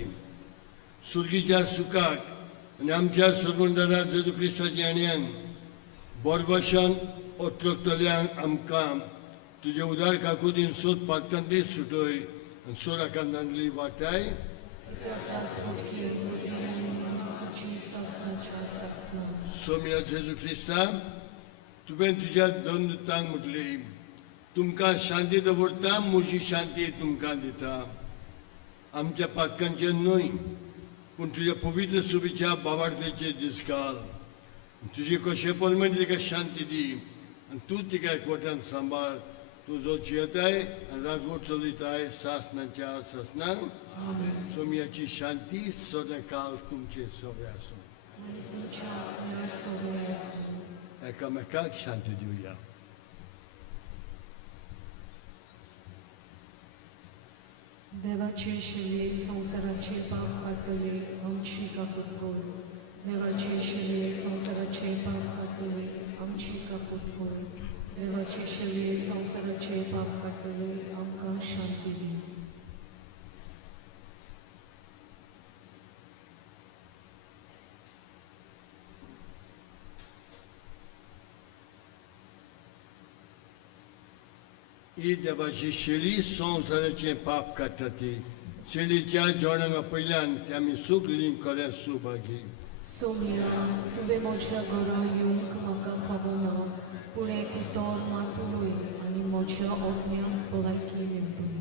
सुर्गीच्या सुखाक आनी आमच्या सदमंडळांत जेजू क्रिस्ताच्या आण्यान बोरभाशान ओतरतल्यांक आमकां तुजे उदार काकुदीन सोद पातकांतली सुटय आनी सोद आकांतांतली वाटाय सोम्या जेजू क्रिस्ता तुवें तुज्या दोन दुतांक म्हटली तुमकां शांती दवरता म्हजी शांती तुमकां दिता आमच्या पातकांचेर न्हय पूण तुज्या पवित्र सुबेच्या बावार्थेचेर दिसकाल तुजी कशें परमेन तिका शांती दी आनी तूं तिका एकवटान सांबाळ तुजो जियेताय आनी राजवट चलयताय सासणाच्या सासणांक सोम्याची शांती सदांकाल तुमचे सगळे आसूं एकामेकाक शांती दिवया देवाचे शिले संसाराचे पाप काडटले आमची काकूट कर देवाचे शिले संसाराचे पाप काडटले आमची काकूट कर देवाचे शिले संसाराचे पाप काडटले आमकां शांती दी ही देवाची शेळी संवसाराचें पाप काडटा ती शेळीच्या जेवणांगा पयल्यान ते आमी सूख लिंक खऱ्या सुभागी सोम्या तुवें म्हज्या घरा येवंक म्हाका फावो ना पूण एक उतर मातूलय आनी म्हज्या ओतम्यांक भलायकी मेळटली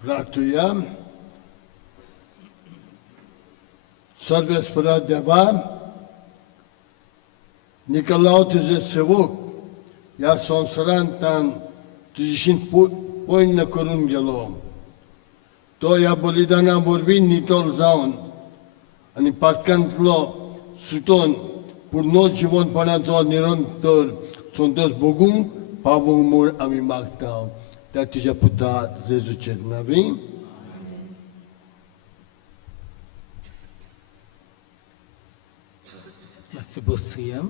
Ratuja. सर्वेश्वरा देवा Nicolau tuझे सेवक या संसारांतान तुझी पॉइंट करून गेलो तो या बलिदाना वरवीं नितळ जावन आनी पातकांतलो सुटोन पुनर्जीवनपणाचो निरंतर संतोष भोगूंक पावूंक म्हूण आमी मागता त्या तुज्या पुता जेजूचे नांवी. मातशें बसुया.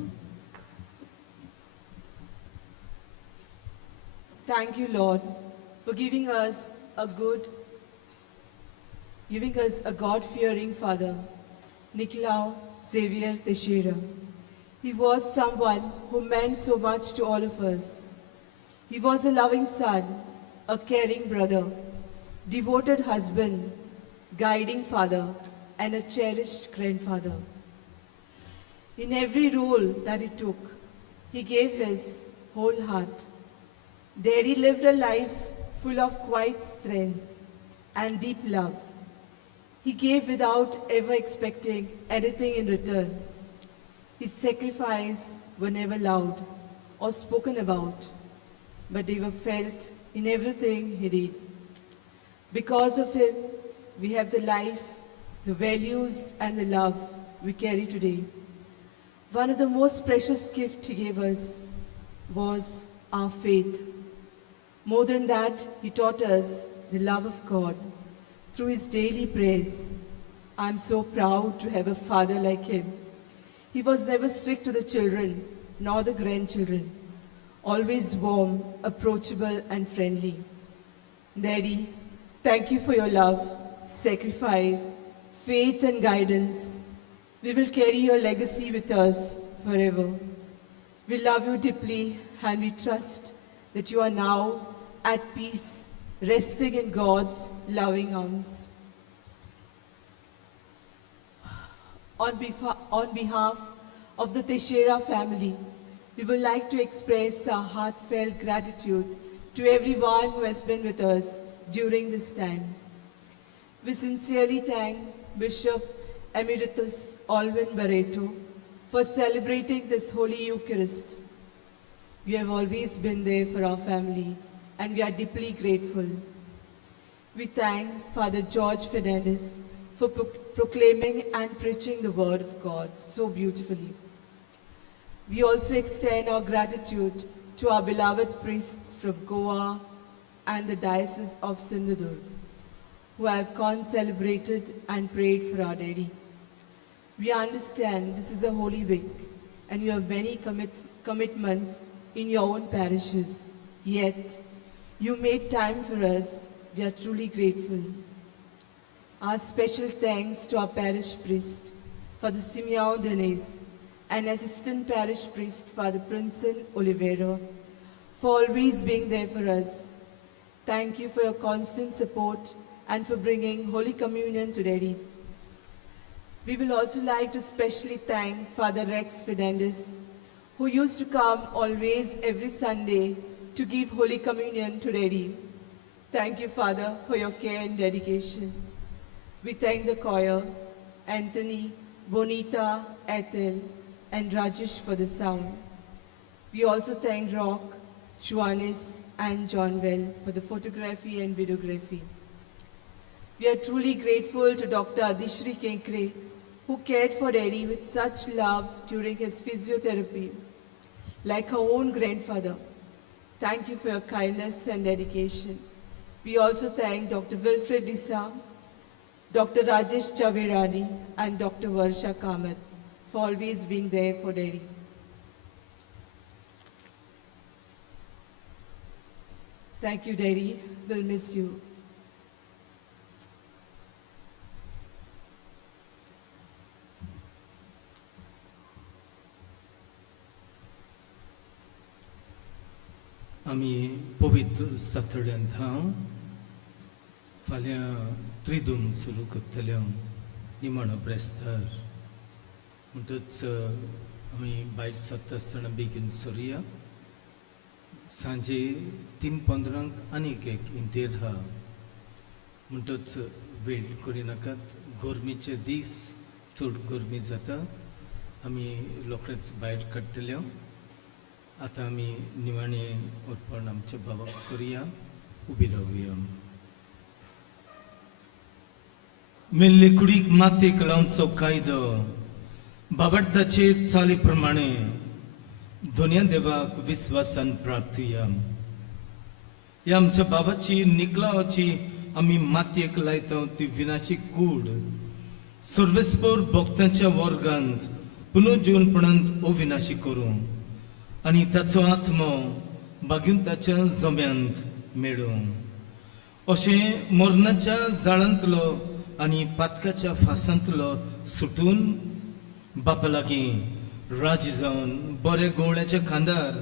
Thank you, Lord, for giving us a God-fearing father, Nicolau Xavier Teixeira. He was someone who meant so much to all of us. He was a loving son, a caring brother, devoted husband, guiding father, and a cherished grandfather. In every role that he took, he gave his whole heart. Daddy lived a life full of quiet strength and deep love. He gave without ever expecting anything in return. His sacrifices were never loud or spoken about, but they were felt in everything he did. Because of him, we have the life, the values, and the love we carry today. One of the most precious gifts he gave us was our faith. More than that, he taught us the love of God through his daily prayers. I'm so proud to have a father like him. He was never strict to the children nor the grandchildren, always warm, approachable, and friendly. Daddy, thank you for your love, sacrifice, faith, and guidance. We will carry your legacy with us forever. We love you deeply and we trust that you are now at peace, resting in God's loving arms. On behalf of the Teixeira family, we would like to express our heartfelt gratitude to everyone who has been with us during this time. We sincerely thank Bishop Emeritus Alvin Barreto for celebrating this Holy Eucharist. You have always been there for our family, and we are deeply grateful. We thank Father George Fernandez for proclaiming and preaching the Word of God so beautifully. We also extend our gratitude to our beloved priests from Goa and the Diocese of Sindhudurg, who have celebrated and prayed for our Daddy. We understand this is a holy week and you have many commitments in your own parishes, yet you made time for us. We are truly grateful. Our special thanks to our parish priest, Father Simeão Diniz, and assistant parish priest, Father Princeton Oliveira, for always being there for us. Thank you for your constant support and for bringing Holy Communion to Daddy. We will also like to specially thank Father Rex Fernandez, who used to come always every Sunday to give Holy Communion to Daddy. Thank you, Father, for your care and dedication. We thank the choir, Anthony, Bonita, Ethel, and Rajesh for the sound. We also thank Rock, Juanis, and John Well for the photography and videography. We are truly grateful to Dr. Adishri Kenkre, who cared for Daddy with such love during his physiotherapy, like her own grandfather. Thank you for your kindness and dedication. We also thank Dr. Wilfred Disa, Dr. Rajesh Chavirani, and Dr. Varsha Kamath for always being there for Daddy. Thank you, Daddy. We'll miss you. आमी पवित्र सातड्यांत फाल्यां त्रिदूम सुरू करतले निमाणो ब्रेस्तार म्हणटच आमी भायर सरता आसतना बेगीन सरुया. सांजे 3:15 आनीक एक इंतेर आहा म्हणटच वेळ करिनाकात. गरमेचे दीस चड गरमी जाता. आमी रोखडेच भायर काडटले. आतां आमी निमाणें अर्पण आमच्या भावाक करुया. उबी रावया. मेल्ले कुडीक मातयेक लावचो कायदो बाबडताचे चालीप्रमाणे दोन्या देवाक विश्वासान प्रार्थुया. या आमच्या बाबाची निकलावाची आम्ही मातयेक लायता ती विनाची कूड सर्वेस्पर भक्तांच्या वर्गांत पुनर्जीवनपणांत अविनाशी करूं आणि ताचो आत्मो भाग्यंताच्या जम्यांत मेळूं. अशें मरणाच्या जाळांतलो आनी पातकाच्या फासांतलो सुटून बापा लागीं राज जावन बरे गोवळ्याच्या खांदार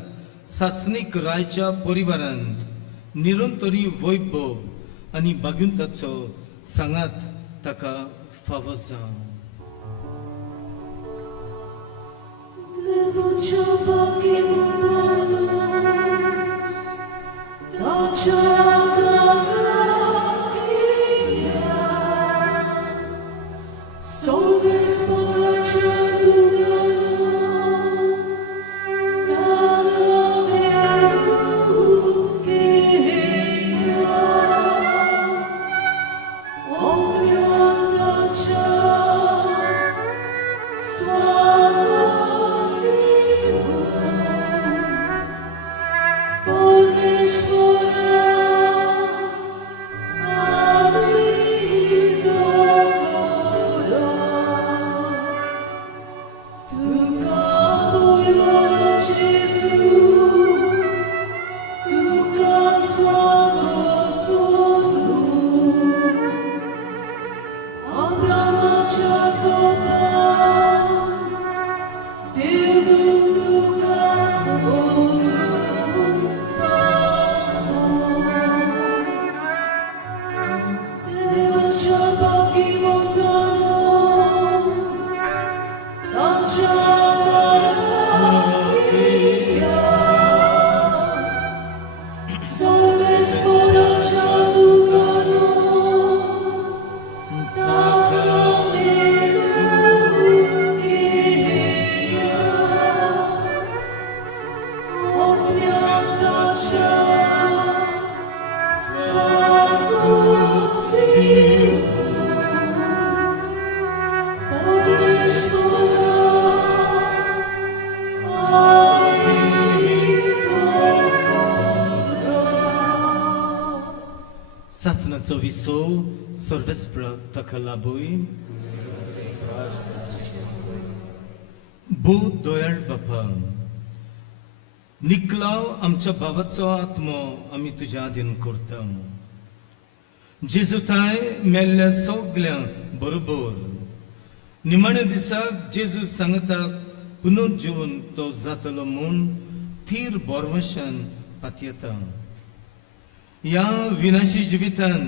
सासनीक रायच्या परिवारांत निरंतरी वैभव आनी भाग्यंताचो सांगात ताका फावो जावं. Devocia pochi montano, lasciata claria, sove sporaccia dugano, da cameru che ognianta Sasnaco wiso, serwespra taka labuj. Bóg doyal बापा, निकलाव आमच्या भावाचो आत्मो आमी तुज्या आधीन करता. जेजुताय मेल्ल्या सगल्या बरोबर निमाण्या दिसाक जेजू सांगता पुनर्जीवन तो जातलो म्हूण थीर बोरवशान पातयेता. या विनाशी जिवितान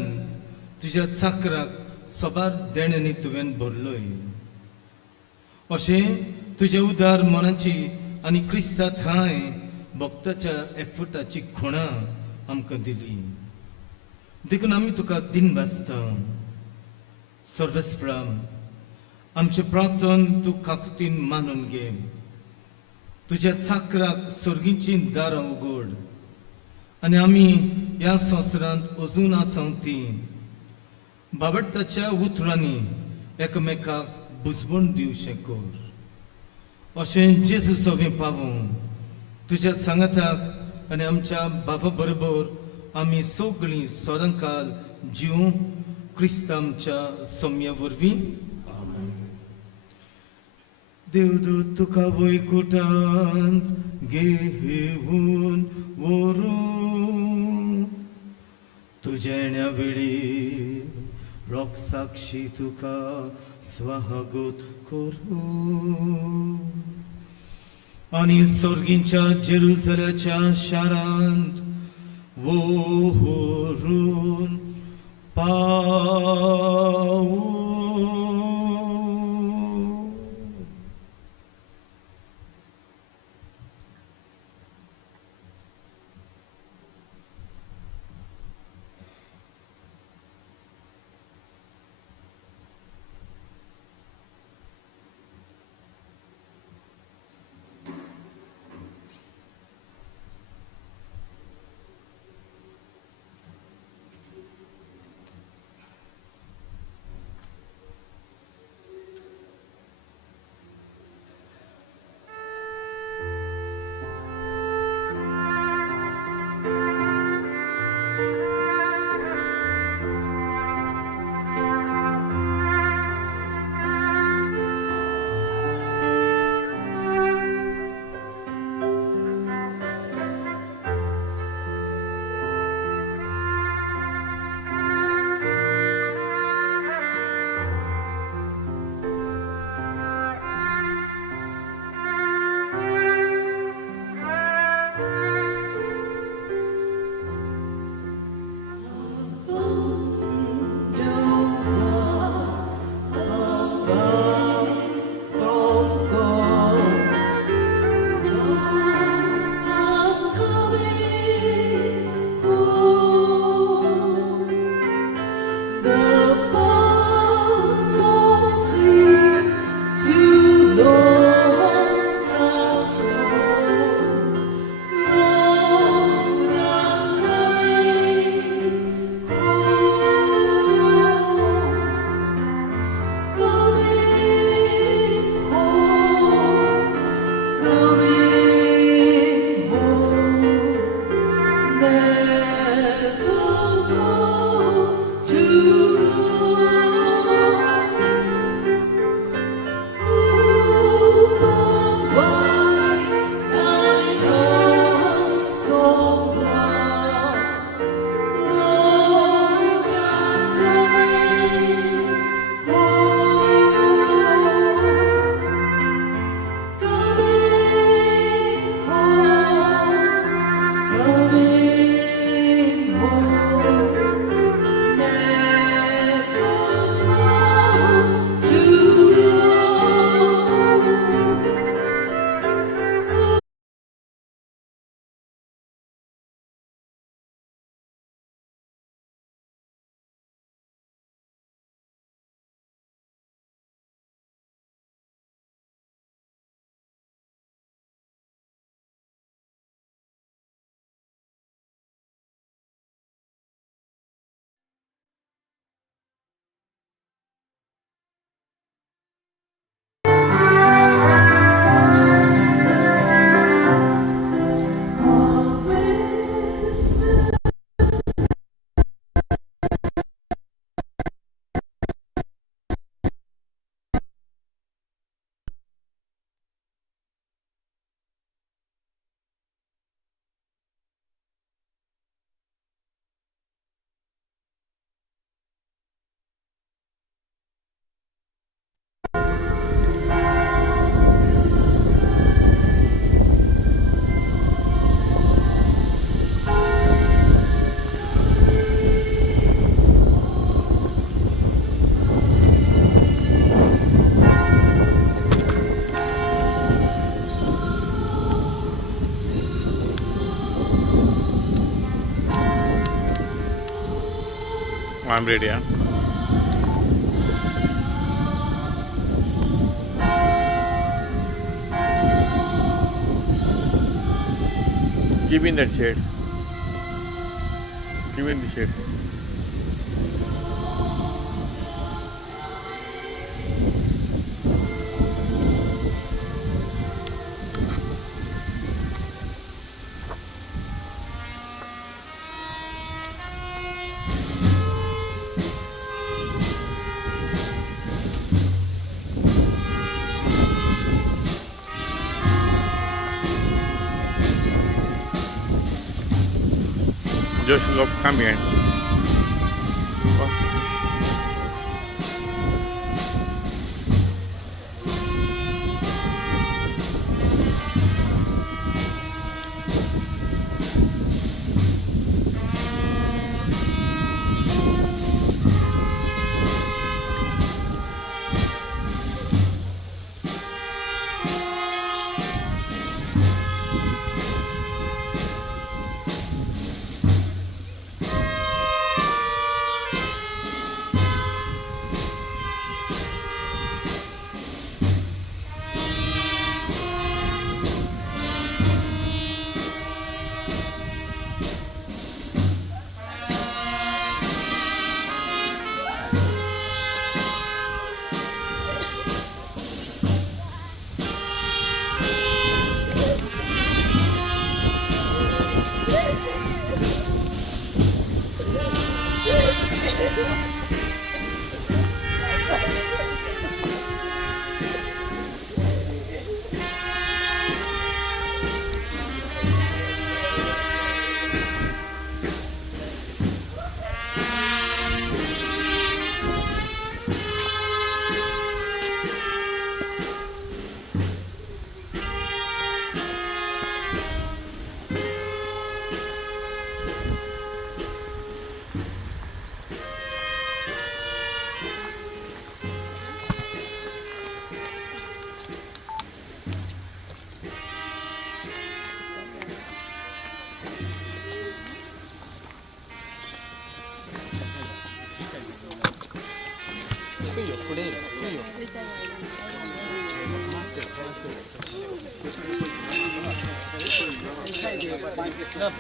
तुज्या चाकराक सोबार देण्यानी तुवें भरलोय. अशें तुज्या उदार मनाची आनी क्रिस्ता थाय भक्ताच्या एकवटाची खुणा आमकां दिली. देखून आमी तुका दिनबासता. सर्वेस्परा आमचे प्रार्थन तूं काकुतीन मानून घे. तुज्या चाकराक सर्गीची दारां उगड आनी आमी ह्या संवसारांत अजून आसां ती बाबडताच्या उतरांनी एकामेकाक बुजवण दिवचें कर. अशें जेजू सोबीं पावूं तुज्या सांगाताक आनी आमच्या बाबा बरोबर आमी सगळीं सदांकाल जिवूं क्रिस्त आमच्या सम्या वरवीं. देवदूत तुका वैकुंठांत घेवन व्हरून तुज्या येण्या वेळी रोख साक्षी तुका स्वागत करूं. आनी सर्गींच्या जेरुसलेच्या शारांत व्हरून पावूं. I'm ready. Yeah? Give in that shade. Give in the shade. Just look, come here.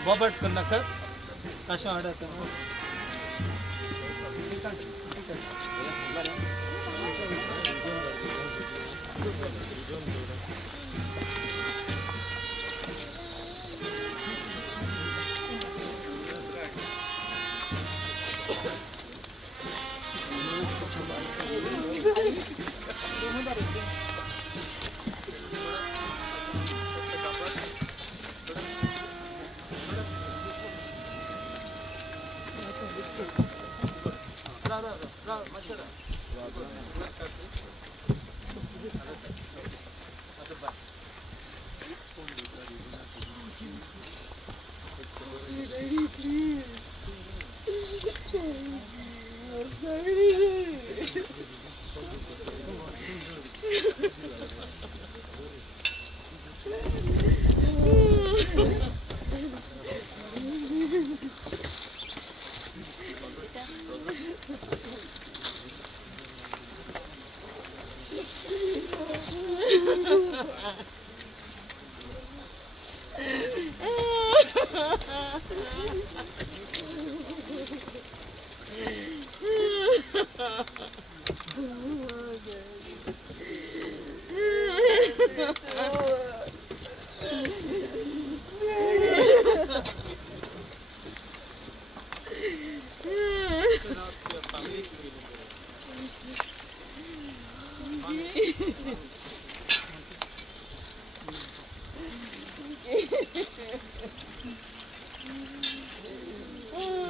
बॉबट नका कशा आडायचं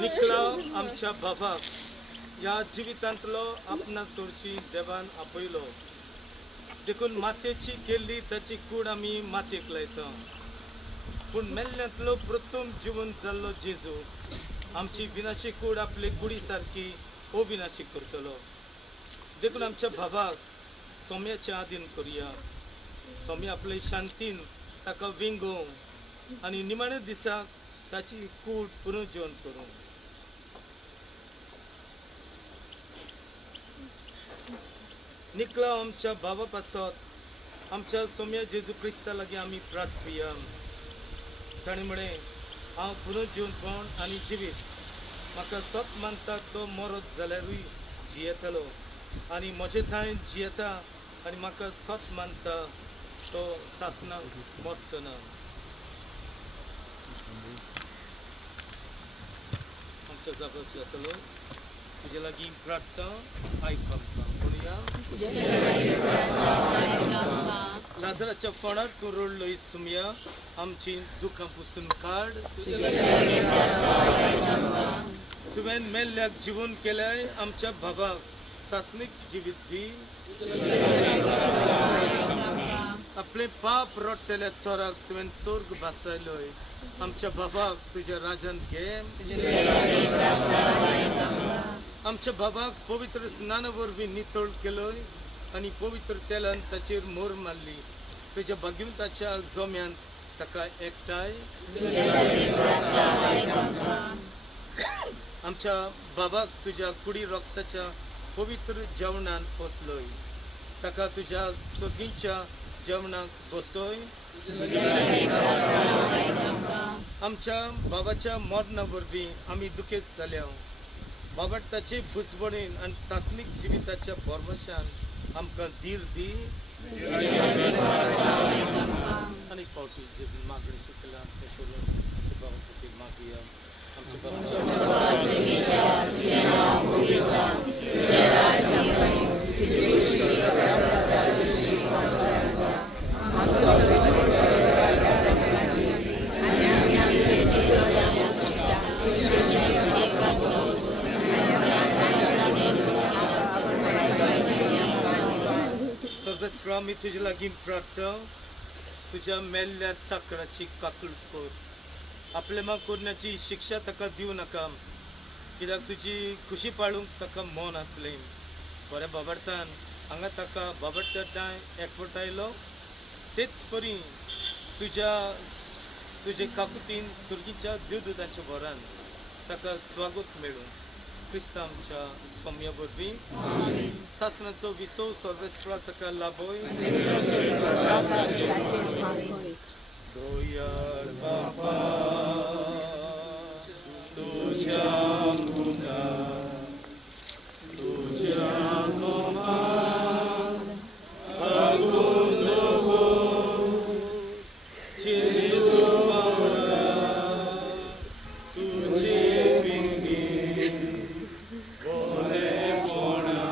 निकला आमच्या बाबाक या जिवितांतलो आपणा सोडशी देवान आपयलो देखून मातयेची केल्ली ताची कूड आमी मातयेक लायता पूण मेल्ल्यांतलो प्रथम जिवन जाल्लो जेजू आमची विनाशी कूड आपले कुडी सारकी अविनाशी करतलो देखून आमच्या भावाक सोम्याचे आधीन करुया सोम्या आपले शांतीन ताका विंगोव आनी निमाणे दिसाक ताची कूड पुनर्जीवन करूं निकला आमच्या बाबा पासत आमच्या सोम्या जेजू क्रिस्ता लागीं आमी प्रार्थुया. ताणें म्हळें, हांव पुनर्जीवनपण आनी जिवीत. म्हाका सत मानता तो मरत जाल्यारूय जियेतलो आनी म्हजे थंय जियेता आनी म्हाका सत मानता तो सासनाक मरचो ना. आमच्या जागोर जातलो. तुजे लागीं प्रार्थना आयक आमकां. म्हणुया, लाजराच्या फोंडार तूं रडलोय सुमया, आमची दुखां पुसून काड. तुवें मेल्ल्याक जिवून केल्याय आमच्या बाबाक सासणीक जिवीत दी. आपले पाप रडटल्या चोराक तुवें स्वर्ग बासायलोय. आमच्या बाबाक तुज्या राजान घे. आमच्या बाबाक पवित्र स्नाना वरवीं नितळ केलोय आनी पवित्र तेलान ताचेर मोर मारली. तुज्या भाग्यवंताच्या जोम्यान ताका एकठांय. आमच्या बाबाक तुज्या कुडी रक्ताच्या पवित्र जेवणान पोसलोय. ताका तुज्या सर्गीच्या जेवणाक बसोय. आमच्या बाबाच्या मरणा वरवीं आमी दुखेस्त जाल्या. बाबाटाचे भुसबणीन आनी सासणीक जिविताच्या बोरमशान आमकां धीर दी. आनी फावटी जेजून मागणी शिकला ते करून आमच्या बाबा खातीर मागुया. आमच्या सर्वेस्त्र आमी तुजे लागीं प्रार्थना. तुज्या मेल्ल्या चाकराची काकूट कर. आपल्या माग करण्याची शिक्षा ताका दिवं नाका, कित्याक तुजी खुशी पाळूंक ताका मौन आसलें. बऱ्या बाबडतान हांगा ताका बाबडटाय एकवटायलो. तेच परी तुजे काकुटीन सुर्गीच्या देवदूतांच्या वरान ताका स्वागत मेळूं. क्रिस्ता आमच्या सोम्या वरवीं सासणाचो विसव सर्वेस्परा ताका लाभोय. दोयाळ बापा तुज्या मुखार तुज्या मोमान लागून दवर. जेजू बावळा तुजे पिंगी बरेपणा